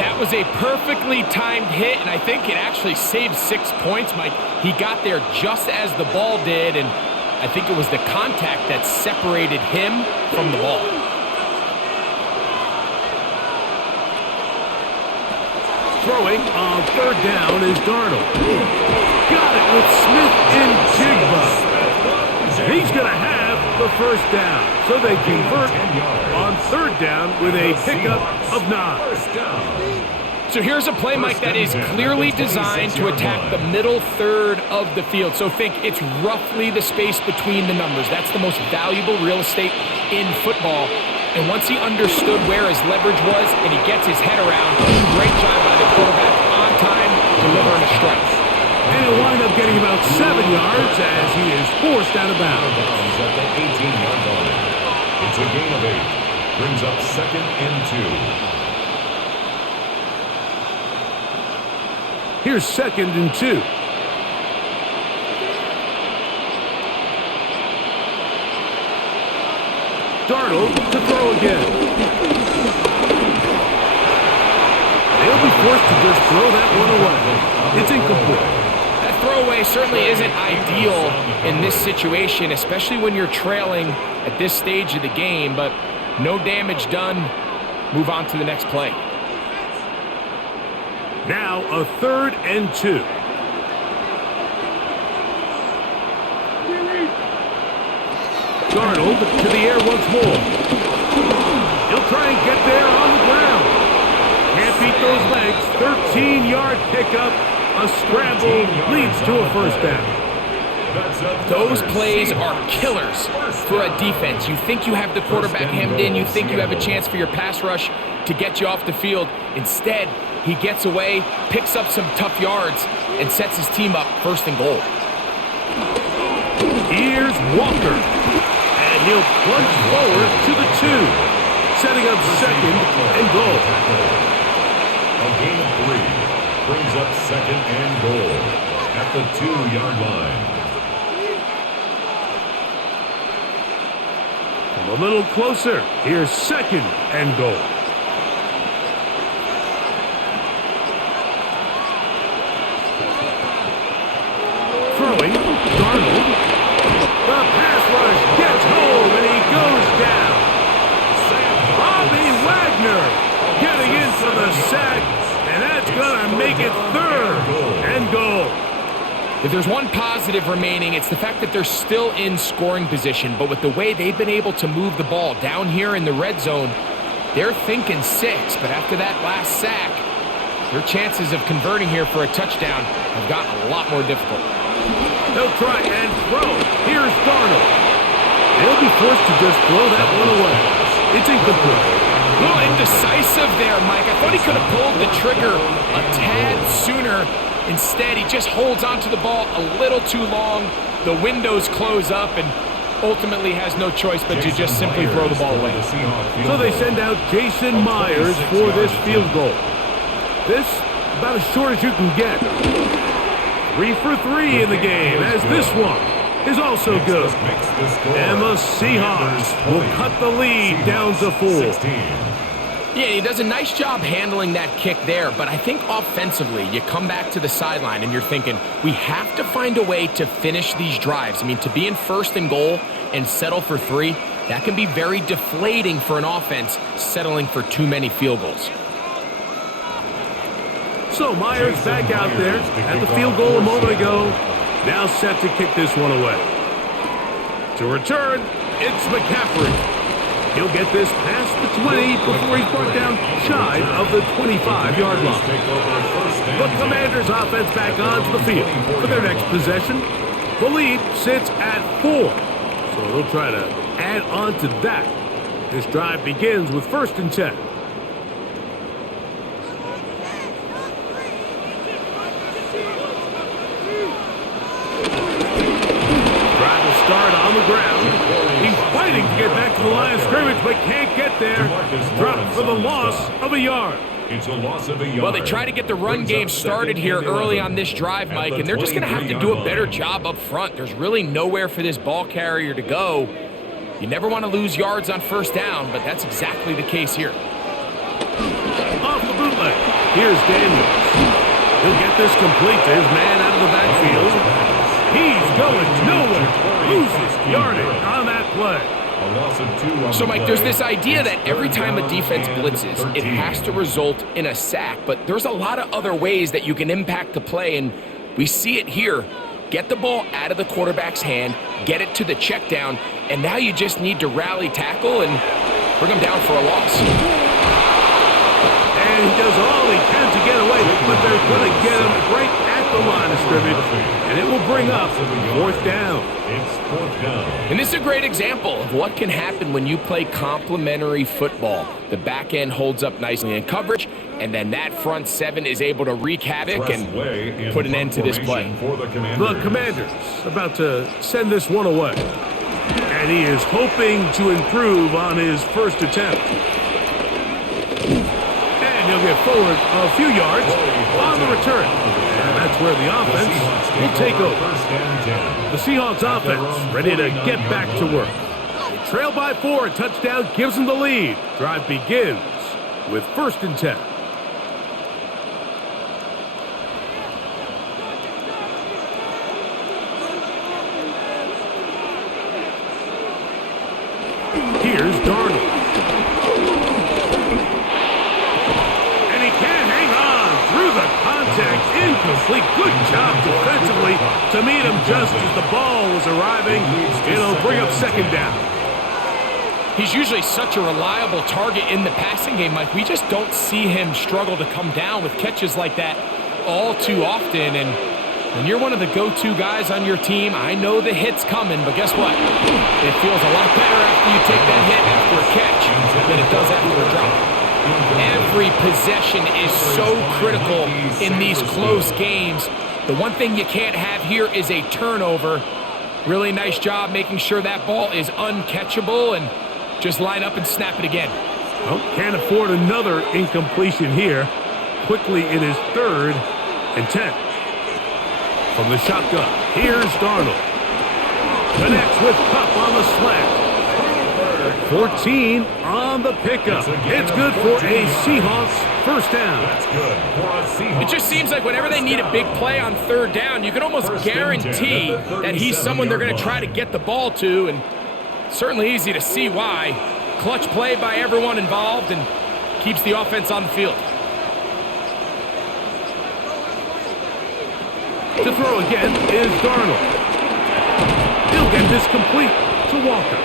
That was a perfectly timed hit, and I think it actually saved 6 points, Mike. He got there just as the ball did, and I think it was the contact that separated him from the ball. Throwing on third down is Darnold. Got it with Smith and Jigba. He's going to have the first down. So they convert on third down with a pickup of 9. So here's a play, Mike, that is clearly designed to attack the middle third of the field. So think it's roughly the space between the numbers. That's the most valuable real estate in football. And once he understood where his leverage was and he gets his head around, great job by the quarterback on time, delivering a strike. And he'll wind up getting about 7 yards as he is forced out of bounds. At the 18-yard line. It's a gain of 8. Brings up second and 2. Here's second and 2. Darnold to throw again. They'll be forced to just throw that one away. It's incomplete. That throwaway certainly isn't ideal in this situation, especially when you're trailing at this stage of the game, but No damage done. Move on to the next play. Now a 3rd and 2. Darnold to the air once more. He'll try and get there on the ground. Can't beat those legs. 13-yard pickup. A scramble leads to a first down. Those plays are killers for a defense. You think you have the quarterback hemmed in. You think you have a chance for your pass rush to get you off the field. Instead, he gets away, picks up some tough yards, and sets his team up 1st and goal. Here's Walker. And he'll plunge forward to the 2, setting up 2nd and goal. A gain of 3 brings up 2nd and goal at the 2-yard line. A little closer. Here's 2nd and goal. Throwing, Darnold. The pass rush gets home and he goes down. Bobby Wagner getting in for the sack, and that's going to make it 3rd and goal. If there's one positive remaining, it's the fact that they're still in scoring position. But with the way they've been able to move the ball down here in the red zone, they're thinking 6. But after that last sack, their chances of converting here for a touchdown have gotten a lot more difficult. They'll try and throw. Here's Darnold. They'll be forced to just throw that one away. It's incomplete. A little indecisive there, Mike. I thought he could have pulled the trigger a tad sooner. Instead, he just holds onto the ball a little too long. The windows close up and ultimately has no choice but to just simply throw the ball away. So they send out Jason Myers for this field goal. This, about as short as you can get. 3 for 3 in the game, as this one is also good. And the Seahawks will cut the lead down to 4. Yeah, he does a nice job handling that kick there, but I think offensively, you come back to the sideline and you're thinking, we have to find a way to finish these drives. I mean, to be in 1st and goal and settle for 3, that can be very deflating for an offense settling for too many field goals. So Myers back out there at the field goal a moment ago, now set to kick this one away. To return, it's McCaffrey. He'll get this past the 20 before he's brought down shy of the 25-yard line. The Commanders' offense back onto the field for their next possession. The lead sits at 4, so they'll try to add on to that. This drive begins with 1st and 10. Drive will start on the ground. He's fighting to get back to the line of scrimmage, but can't get there. Dropped for the loss of a yard. It's a loss of a yard. Well, they try to get the run game started here early on this drive, Mike, and they're just going to have to do a better job up front. There's really nowhere for this ball carrier to go. You never want to lose yards on 1st down, but that's exactly the case here. Off the bootleg. Here's Daniels. He'll get this complete to his man out of the backfield. He's going nowhere. Loses yardage on that play. So, Mike, there's this idea that every time a defense blitzes, it has to result in a sack. But there's a lot of other ways that you can impact the play, and we see it here. Get the ball out of the quarterback's hand, get it to the check down, and now you just need to rally tackle and bring them down for a loss. And he does all he can to get away, but they're going to get him right at the line of scrimmage, and it will bring up 4th down. It's 4th down. And this is a great example of what can happen when you play complementary football. The back end holds up nicely in coverage, and then that front 7 is able to wreak havoc and put an end to this play. The Commanders about to send this one away, and he is hoping to improve on his first attempt. And he'll get forward a few yards on the return. And that's where the offense will take over. The Seahawks offense ready to get back to work. They trail by 4. A touchdown gives them the lead. Drive begins with 1st and 10. Here's Darnold. incomplete. Good job defensively to meet him just as the ball was arriving. It'll bring up second down. He's usually such a reliable target in the passing game, Mike. We just don't see him struggle to come down with catches like that all too often. And when you're one of the go-to guys on your team, I know the hit's coming, but guess what? It feels a lot better after you take that hit after a catch than it does after a drop. Every possession is so critical in these close games. The one thing you can't have here is a turnover. Really nice job making sure that ball is uncatchable, and just line up and snap it again. Well, can't afford another incompletion here. Quickly, it is 3rd and 10. From the shotgun, here's Darnold. Connects with Kupp on the slant. 14 on the pickup. It's good for a Seahawks first down. That's good for a Seahawks. It just seems like whenever they need a big play on 3rd down, you can almost guarantee that he's someone they're going to try to get the ball to, and certainly easy to see why. Clutch play by everyone involved and keeps the offense on the field. To throw again is Darnold. He'll get this complete to Walker.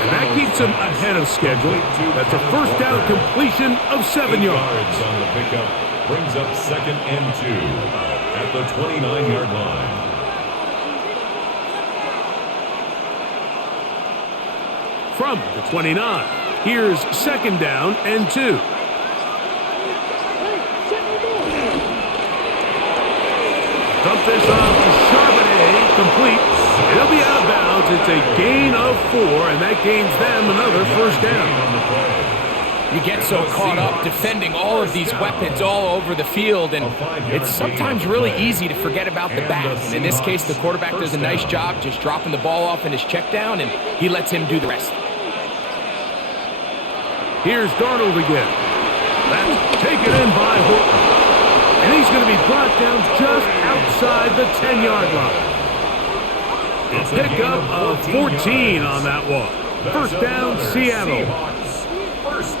And that keeps him ahead of schedule. That's a first down completion of 7 yards. On the pickup brings up 2nd and 2 at the 29-yard line. From the 29, here's 2nd down and 2. Dump this off to Charbonnet, complete. It'll be out of bounds. It's a gain of 4, and that gains them another first down. You get so caught up defending all of these weapons all over the field, and it's sometimes really easy to forget about the back. And in this case, the quarterback does a nice job just dropping the ball off in his check down, and he lets him do the rest. Here's Darnold again. That's taken in by Horton. And he's going to be brought down just outside the 10-yard line. A pickup of 14 on that one. First down, Seattle.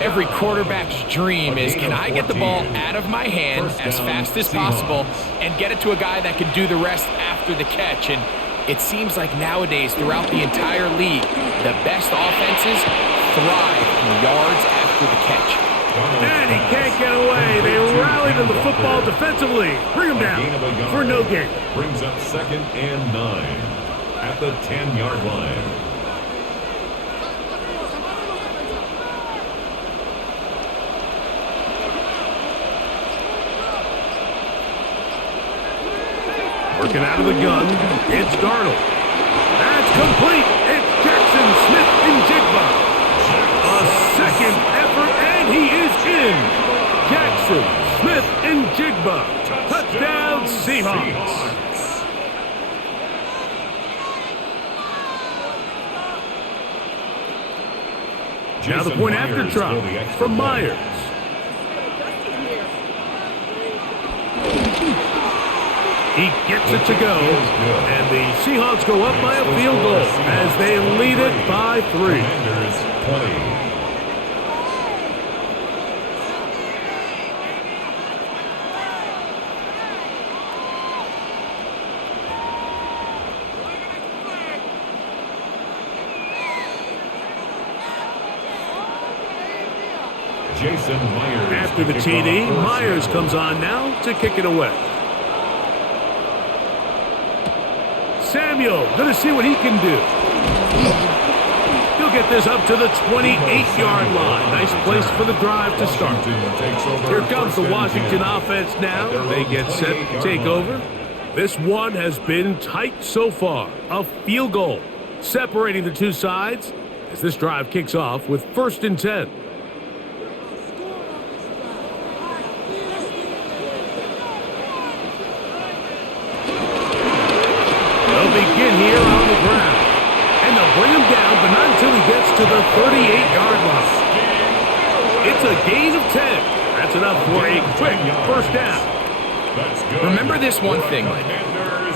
Every quarterback's dream is, can I get the ball out of my hand as fast as possible and get it to a guy that can do the rest after the catch? And it seems like nowadays, throughout the entire league, the best offenses thrive in yards after the catch. And he can't get away. They rallied to the football defensively. Bring him down for no gain. Brings up 2nd and 9 at the 10-yard line. Working out of the gun, it's Darnold. That's complete. It's Jackson, Smith, and Jigba. A second effort, and he is in. Jackson, Smith, and Jigba. Touchdown, Seahawks. Now the point after try from Myers. He gets it to go, and the Seahawks go up by a field goal as they lead it by 3. Commanders 20. Jason Myers. After the TD, Myers comes on now to kick it away. Samuel, going to see what he can do. He'll get this up to the 28-yard line. Nice place for the drive to start. Here comes the Washington offense now. They get set to take over. This one has been tight so far. A field goal separating the two sides as this drive kicks off with 1st and 10. Begin here on the ground. And they'll bring him down, but not until he gets to the 38-yard line. It's a gain of 10. That's enough for a quick first down. Remember this one thing, Mike.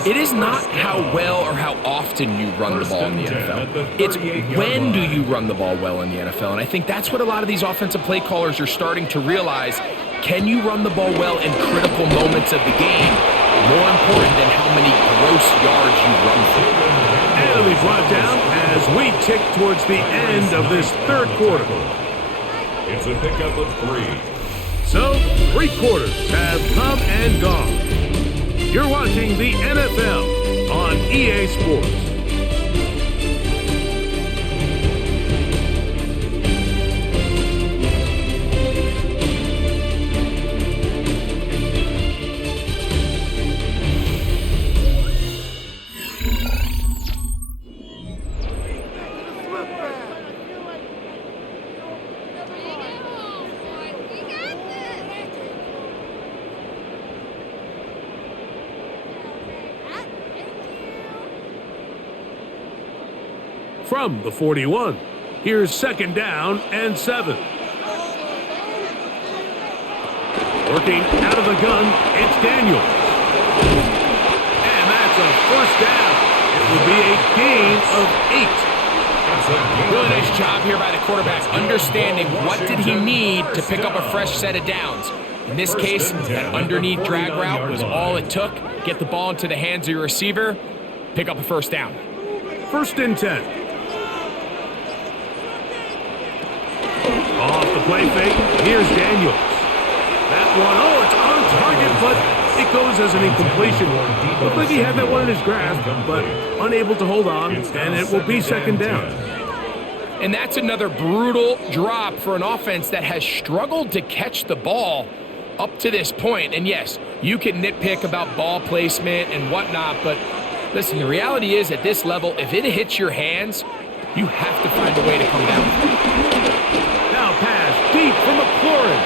It is not how well or how often you run the ball in the NFL. It's when do you run the ball well in the NFL. And I think that's what a lot of these offensive play callers are starting to realize. Can you run the ball well in critical moments of the game? more important than how many gross yards you run for. And it'll be brought down as we tick towards the end of this third quarter. It's a pickup of 3. So, 3 quarters have come and gone. You're watching the NFL on EA Sports. From the 41, here's 2nd down and 7. Working out of the gun, it's Daniels. And that's a 1st down. It will be a gain of 8. Really nice job here by the quarterback, understanding what did he need to pick up a fresh set of downs. In this case, that underneath drag route was all it took. Get the ball into the hands of your receiver, pick up a 1st down. 1st and 10. Off the play fake, here's Daniels. That one, it's on target, but it goes as an incompletion. Looked like he had that one in his grasp, but unable to hold on, and it will be 2nd down. And that's another brutal drop for an offense that has struggled to catch the ball up to this point. And yes, you can nitpick about ball placement and whatnot, but listen, the reality is at this level, if it hits your hands, you have to find a way to come down. Now pass deep from McLaurin.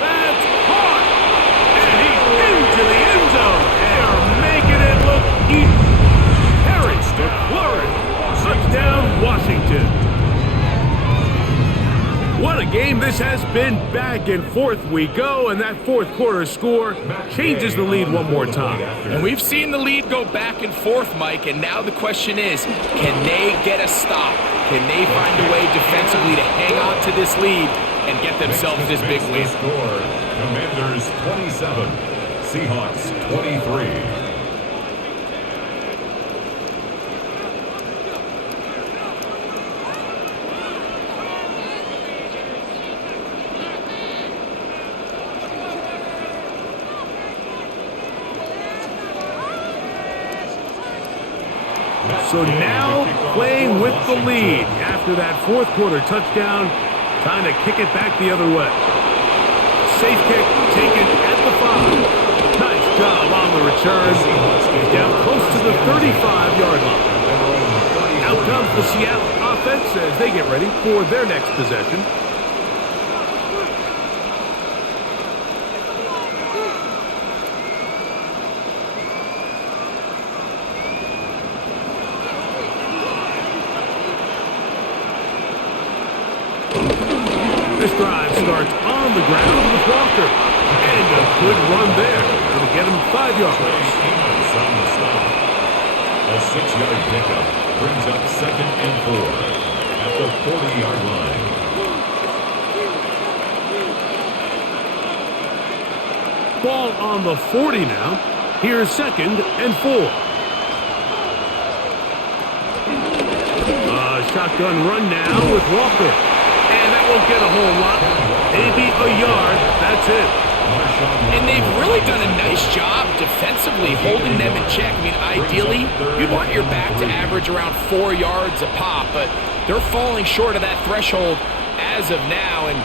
That's caught. And he's into the end zone. They're making it look easy. Harry McLaurin. Touchdown, Washington. What a game this has been. Back and forth we go, and that 4th quarter score changes the lead one more time. And we've seen the lead go back and forth, Mike, and now the question is, can they get a stop? Can they find a way defensively to hang on to this lead and get themselves this big win? Commanders 27, Seahawks 23. So now playing with the lead after that 4th quarter touchdown, trying to kick it back the other way. Safe kick taken at the 5. Nice job on the return. He's down close to the 35-yard line. Out comes the Seattle offense as they get ready for their next possession. This drive starts on the ground with Walker. And a good run there. It'll get him 5 yards. A 6-yard pickup brings up 2nd and 4 at the 40-yard line. Ball on the 40 now. Here's 2nd and 4. Shotgun run now with Walker. And that won't get a whole lot. Maybe a yard. That's it. And they've really done a nice job defensively holding them in check. I mean, ideally, you'd want your back to average around 4 yards a pop, but they're falling short of that threshold as of now, and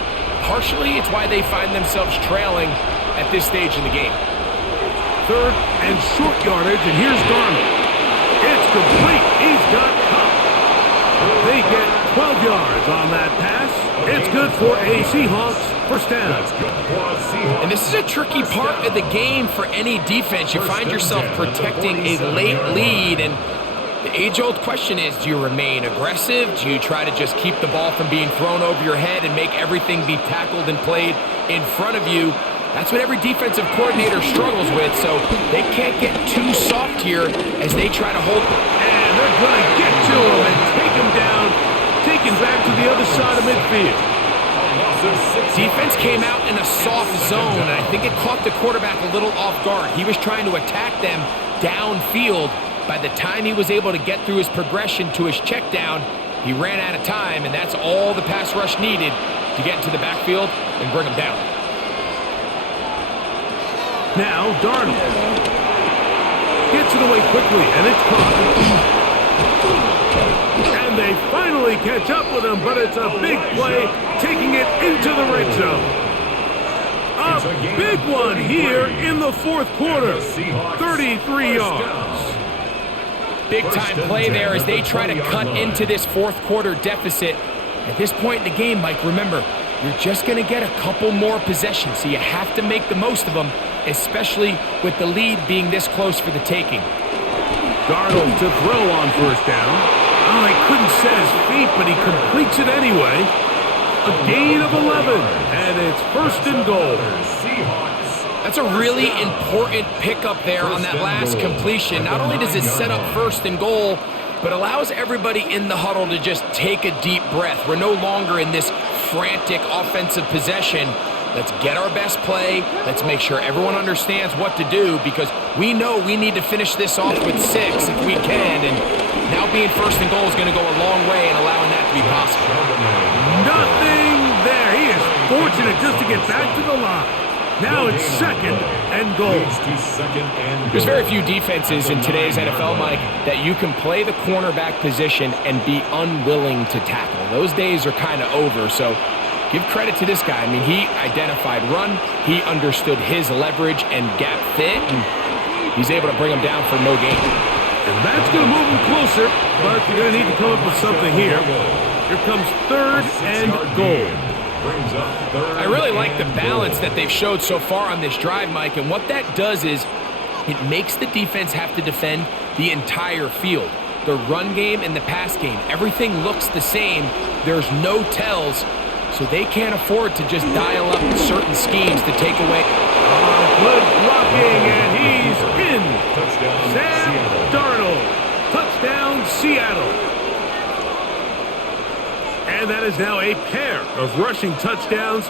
partially it's why they find themselves trailing at this stage in the game. 3rd and short yardage, and here's Darnold. It's complete. He's got Cup. They get 12 yards on that pass. It's good for a Seahawks 1st down. And this is a tricky part of the game for any defense. You find yourself protecting a late lead, and the age-old question is, do you remain aggressive? Do you try to just keep the ball from being thrown over your head and make everything be tackled and played in front of you? That's what every defensive coordinator struggles with, so they can't get too soft here as they try to hold. And they're going to get to him and take him down, taken back to the other side of midfield. Defense came out in a soft zone, and I think it caught the quarterback a little off guard. He was trying to attack them downfield. By the time he was able to get through his progression to his check down, he ran out of time, and that's all the pass rush needed to get into the backfield and bring him down. Now Darnold gets it away quickly, and it's caught. And they finally catch up with him, but it's a big play, taking it into the red zone. A big one here in the fourth quarter, 33 yards. Big-time play there as they try to cut into this fourth quarter deficit. At this point in the game, Mike, remember, you're just going to get a couple more possessions, so you have to make the most of them, especially with the lead being this close for the taking. Darnold to throw on first down. Oh, he couldn't set his feet, but he completes it anyway. A gain of 11, and it's first and goal. That's a really important pickup there on that last completion. Not only does it set up first and goal, but allows everybody in the huddle to just take a deep breath. We're no longer in this frantic offensive possession. Let's get our best play. Let's make sure everyone understands what to do, because we know we need to finish this off with 6 if we can. And now being first and goal is going to go a long way in allowing that to be possible. Nothing there. He is fortunate just to get back to the line. Now it's second and goal. There's very few defenses in today's NFL, Mike, that you can play the cornerback position and be unwilling to tackle. Those days are kind of over, so give credit to this guy. I mean, he identified run, he understood his leverage and gap fit, and he's able to bring him down for no gain. And that's going to move him closer, but you're going to need to come up with something here. Here comes third and goal. I really like the balance that they've showed so far on this drive, Mike, and what that does is it makes the defense have to defend the entire field. The run game and the pass game, everything looks the same. There's no tells, so they can't afford to just dial up certain schemes to take away. Good blocking, and he's in. Sam Darnold. Touchdown, Seattle. And that is now a pair of rushing touchdowns.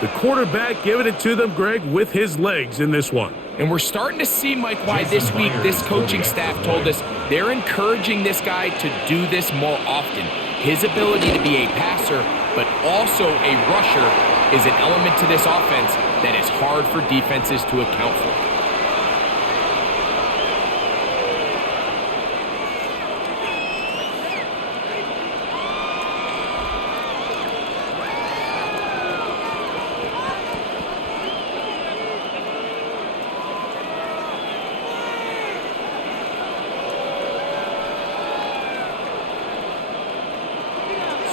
The quarterback giving it to them, Greg, with his legs in this one. And we're starting to see, Mike, why this week this coaching staff told us they're encouraging this guy to do this more often. His ability to be a passer, but also a rusher, is an element to this offense that is hard for defenses to account for.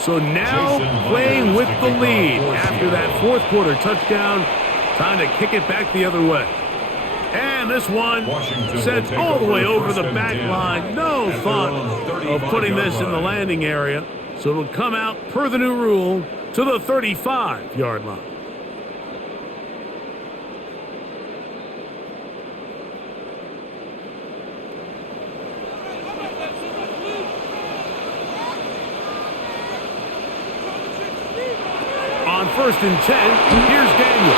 So now playing with the lead after that fourth quarter touchdown, time to kick it back the other way. And this one sent all the way over the back line. No thought of putting this in the landing area. So it'll come out per the new rule to the 35-yard line. On first and 10, here's Daniel.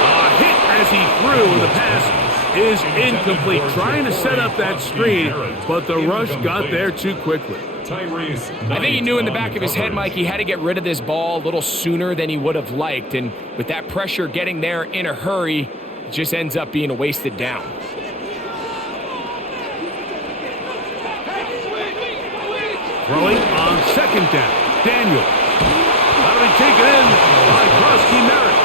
A hit as he threw. The pass is incomplete. Trying to set up that screen, but the rush got there too quickly. I think he knew in the back of his head, Mike, he had to get rid of this ball a little sooner than he would have liked. And with that pressure getting there in a hurry, it just ends up being a wasted down. Throwing on second down, Daniel. Take it in by Krosky Merritt.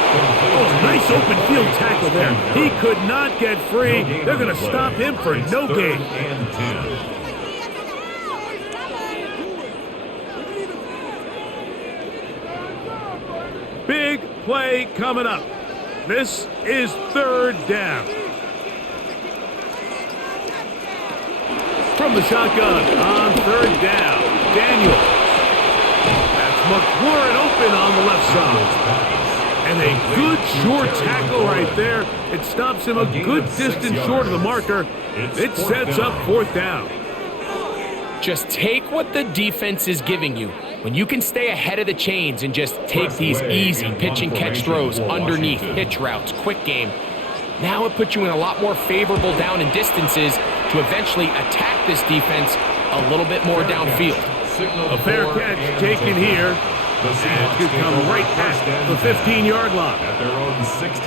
Oh, nice open field tackle there. He could not get free. They're going to stop him for no gain. Big play coming up. This is third down. From the shotgun on third down, Daniel. McLaurin open on the left side. And a good short tackle right there. It stops him a good distance short of the marker. It sets up fourth down. Just take what the defense is giving you. When you can stay ahead of the chains and just take these easy pitch and catch throws underneath, hitch routes, quick game, now it puts you in a lot more favorable down and distances to eventually attack this defense a little bit more downfield. A fair catch taken here. And to come right at the 15-yard line.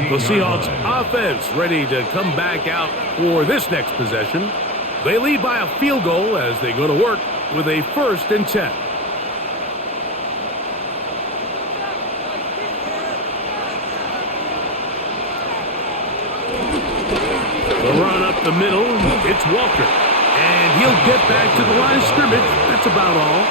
The Seahawks offense ready to come back out for this next possession. They lead by a field goal as they go to work with a 1st and 10. The run up the middle, it's Walker. And he'll get back to the line of scrimmage. That's about all.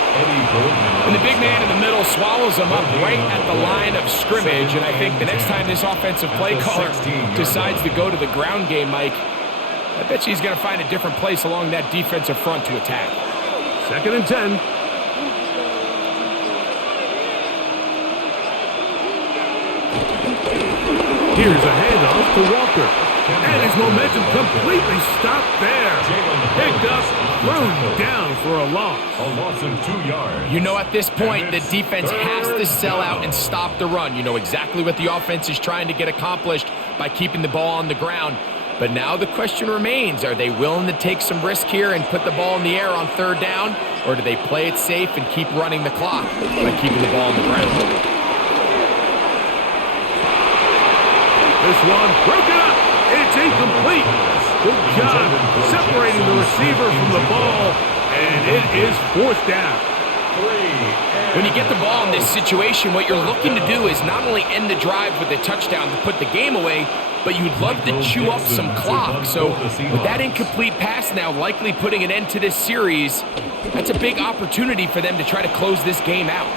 And the big man in the middle swallows him up right at the line of scrimmage. And I think the next time this offensive play caller decides to go to the ground game, Mike, I bet you he's going to find a different place along that defensive front to attack. 2nd and 10. Here's a handoff to Walker. And his momentum completely stopped there. Picked up, thrown down for a loss. A loss of 2 yards. You know, at this point, the defense has to sell out and stop the run. You know exactly what the offense is trying to get accomplished by keeping the ball on the ground. But now the question remains, are they willing to take some risk here and put the ball in the air on 3rd down? Or do they play it safe and keep running the clock by keeping the ball on the ground? This one broken up. It's incomplete. Good job separating the receiver from the ball, and it is 4th down. When you get the ball in this situation, what you're looking to do is not only end the drive with a touchdown to put the game away, but you'd love to chew up some clock. So with that incomplete pass now likely putting an end to this series, that's a big opportunity for them to try to close this game out.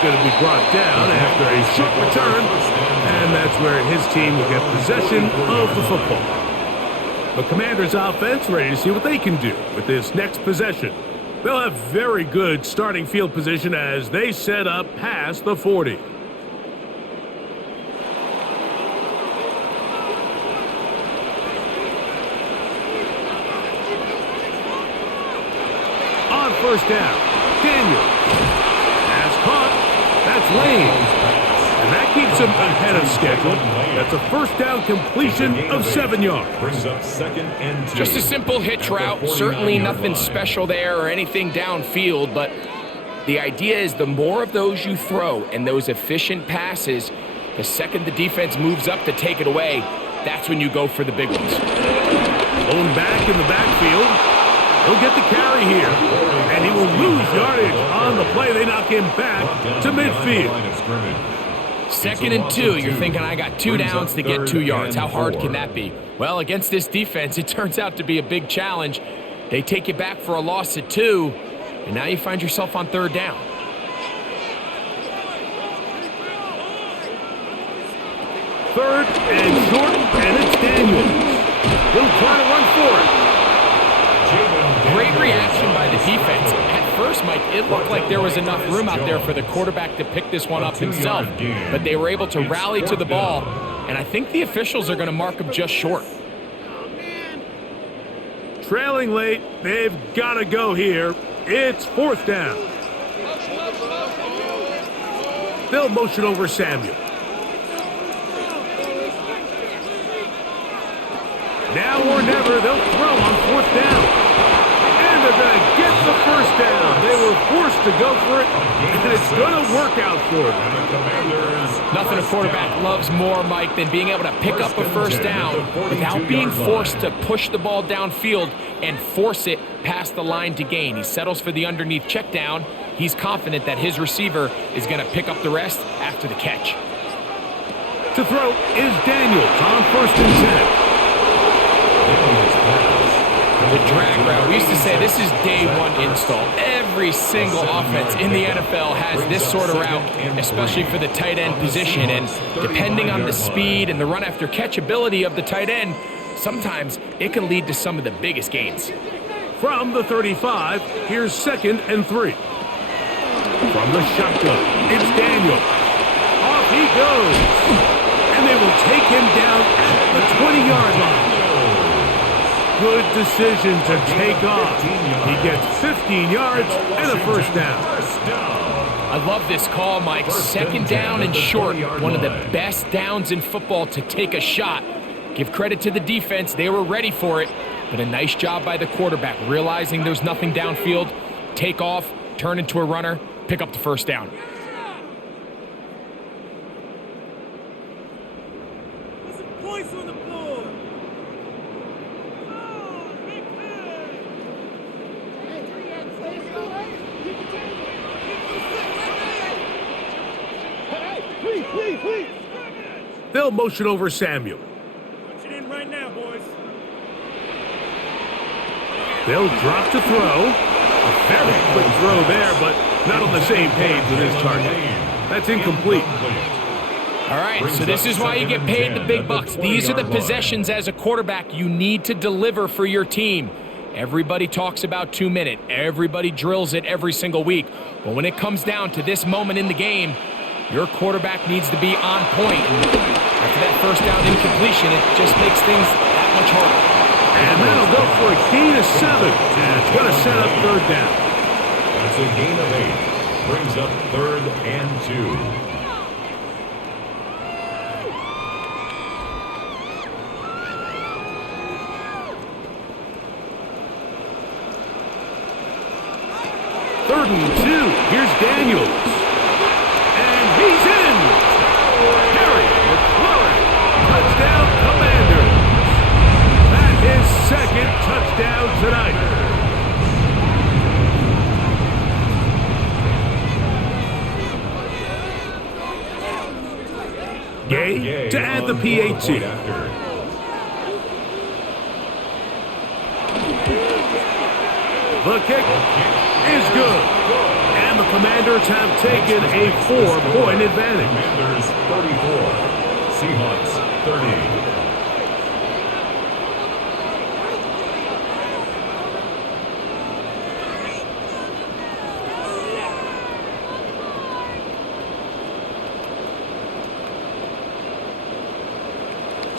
Going to be brought down after a short return, and that's where his team will get possession of the football. The Commanders' offense ready to see what they can do with this next possession. They'll have very good starting field position as they set up past the 40. On 1st down, Daniel. Caught. That's Lane. And that keeps him ahead of schedule. That's a 1st down completion of 7 yards. Brings up 2nd and 2. Just a simple hitch route. Certainly nothing special there or anything downfield, but the idea is the more of those you throw and those efficient passes, the second the defense moves up to take it away, that's when you go for the big ones. Going back in the backfield. He'll get the carry here, and he will lose yardage on the play. They knock him back to midfield. 2nd and 2. You're thinking, I got 2 downs to get 2 yards. How hard can that be? Well, against this defense, it turns out to be a big challenge. They take you back for a loss at 2, and now you find yourself on 3rd down. Third and short, and it's Daniels. He'll try to run for it. Great reaction by the defense. At first, Mike, it looked like there was enough room out there for the quarterback to pick this one up himself, but they were able to rally to the ball, and I think the officials are going to mark him just short. Trailing late, they've got to go here. It's 4th down. They'll motion over Samuel. Now or never, they'll throw on 4th down. And they're going to get the 1st down. They were forced to go for it, and it's going to work out for them. Nothing a quarterback loves more, Mike, than being able to pick up a 1st down without being forced to push the ball downfield and force it past the line to gain. He settles for the underneath check down. He's confident that his receiver is going to pick up the rest after the catch. To throw is Daniels on 1st and 10. The drag route. We used to say this is day 1 install. Every single offense in the NFL has this sort of route, especially for the tight end position. And depending on the speed and the run after catch ability of the tight end, sometimes it can lead to some of the biggest gains. From the 35, here's 2nd and 3. From the shotgun, it's Daniel. Off he goes. And they will take him down at the 20-yard line. good decision to take off. He gets 15 yards and a first down. I love this call, Mike. Second down and short. One of the best downs in football to take a shot. Give credit to the defense. They were ready for it. But a nice job by the quarterback, realizing there's nothing downfield. Take off, turn into a runner, pick up the first down. They'll motion over Samuel. Right now, boys. They'll drop to throw. A very quick throw there, but not on the same page with his target. That's incomplete. All right, so this is why you get paid the big bucks. These are the possessions as a quarterback you need to deliver for your team. Everybody talks about 2-minute. Everybody drills it every single week. But when it comes down to this moment in the game, your quarterback needs to be on point. And after that first down incompletion, it just makes things that much harder. And that'll go for a gain of 7. And it's going to set up third down. That's a gain of 8. Brings up 3rd and 2. Third and 2. Here's Daniels. And he's in. Harry McLaurin. Touchdown, Commanders. That is second touchdown tonight. Gay to add the PAT. The kick is good. And the Commanders have taken a 4-point advantage. Commanders 34, Seahawks 30.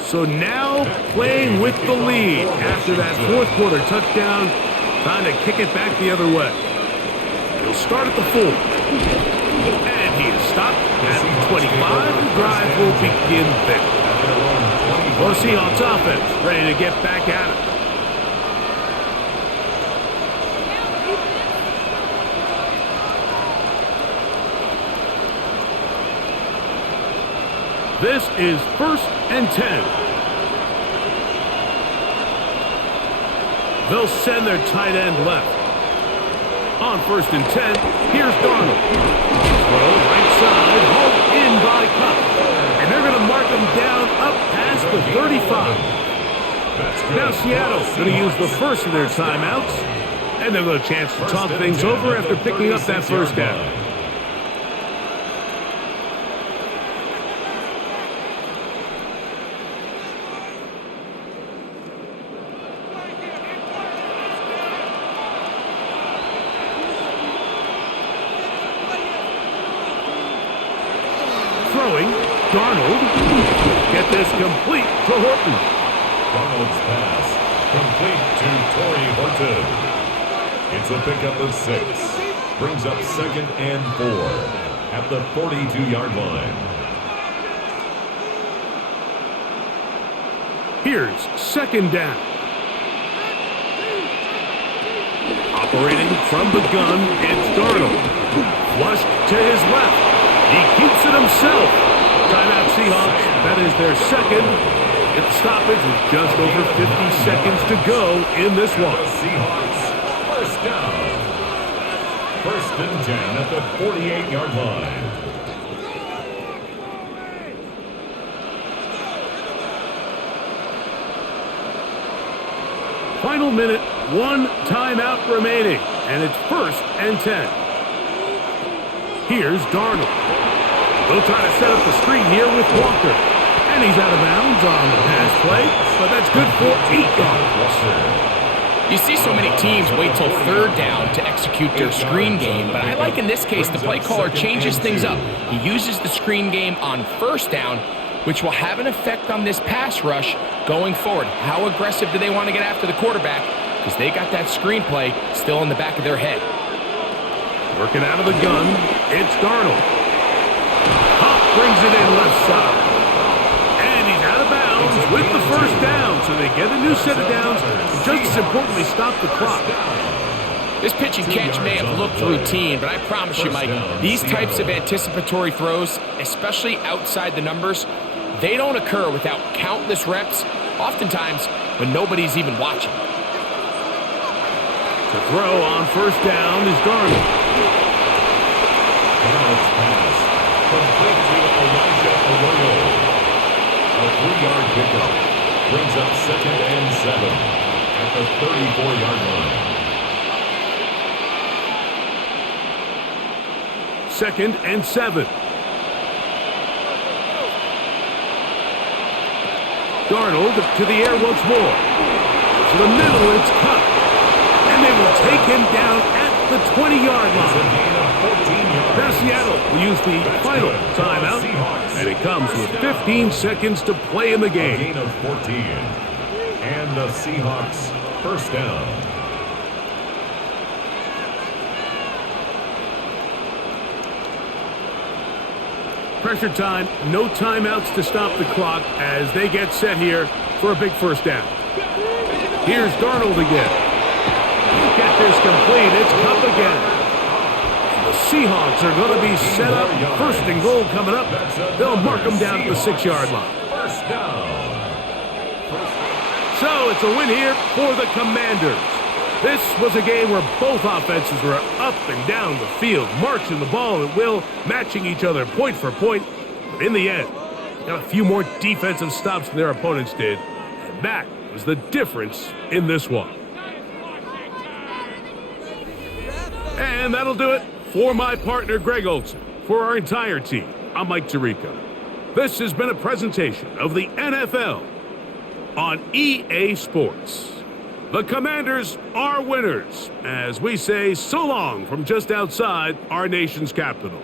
So now playing with the lead after that fourth quarter touchdown, trying to kick it back the other way. He'll start at the 4. And he is stopped at the 25. The drive will begin there. The Seahawks offense ready to get back at it. This is 1st and 10. They'll send their tight end left. On 1st and 10, here's Darnold. Throw right side, hauled in by Cup. And they're going to mark him down up past the 35. Now Seattle's going to use the first of their timeouts. And they'll have a chance to talk things over after picking up that first down. Throwing, Darnold. Get this complete to Horton. Darnold's pass complete to Torrey Horton. It's a pickup of 6. Brings up 2nd and 4 at the 42-yard line. Here's 2nd down. Operating from the gun, it's Darnold. Flushed to his left. He keeps it himself. Timeout Seahawks. That is their second. Its stoppage with just over 50 seconds to go in this one. Seahawks first down. 1st and 10 at the 48-yard line. Final minute, 1 timeout remaining, and it's 1st and 10. Here's Darnold. They'll try to set up the screen here with Walker. And he's out of bounds on the pass play, but that's good for 8 yards. You see so many teams wait till 3rd down to execute their screen game, but I like in this case the play caller changes things up. He uses the screen game on 1st down, which will have an effect on this pass rush going forward. How aggressive do they want to get after the quarterback? Because they got that screenplay still in the back of their head. Working out of the gun, it's Darnold. Hop brings it in left side. And he's out of bounds with the first down, so they get a new set of downs, and just as importantly, stop the clock. This pitch and catch may have looked routine, but I promise you, Mike, these types of anticipatory throws, especially outside the numbers, they don't occur without countless reps, oftentimes when nobody's even watching. To throw on first down is Darnold. Darnold's pass complete to Elijah Arroyo. A 3-yard pickup brings up 2nd and 7 at the 34-yard line. 2nd and 7. Darnold to the air once more. To the middle, it's cut. And they will take him down at the 20-yard line. Now Seattle will use the final timeout, and it comes with 15 seconds to play in the game. A gain of 14. And the Seahawks first down. Pressure time, no timeouts to stop the clock as they get set here for a big first down. Here's Darnold again. Get this complete, it's Cup again. And the Seahawks are going to be set up. 1st and goal coming up. They'll mark them down at the 6-yard line. First down. So it's a win here for the Commanders. This was a game where both offenses were up and down the field, marching the ball at will, matching each other point for point. But in the end, they got a few more defensive stops than their opponents did. And that was the difference in this one. And that'll do it for my partner, Greg Olson. For our entire team, I'm Mike Tirico. This has been a presentation of the NFL on EA Sports. The Commanders are winners, as we say so long from just outside our nation's capital.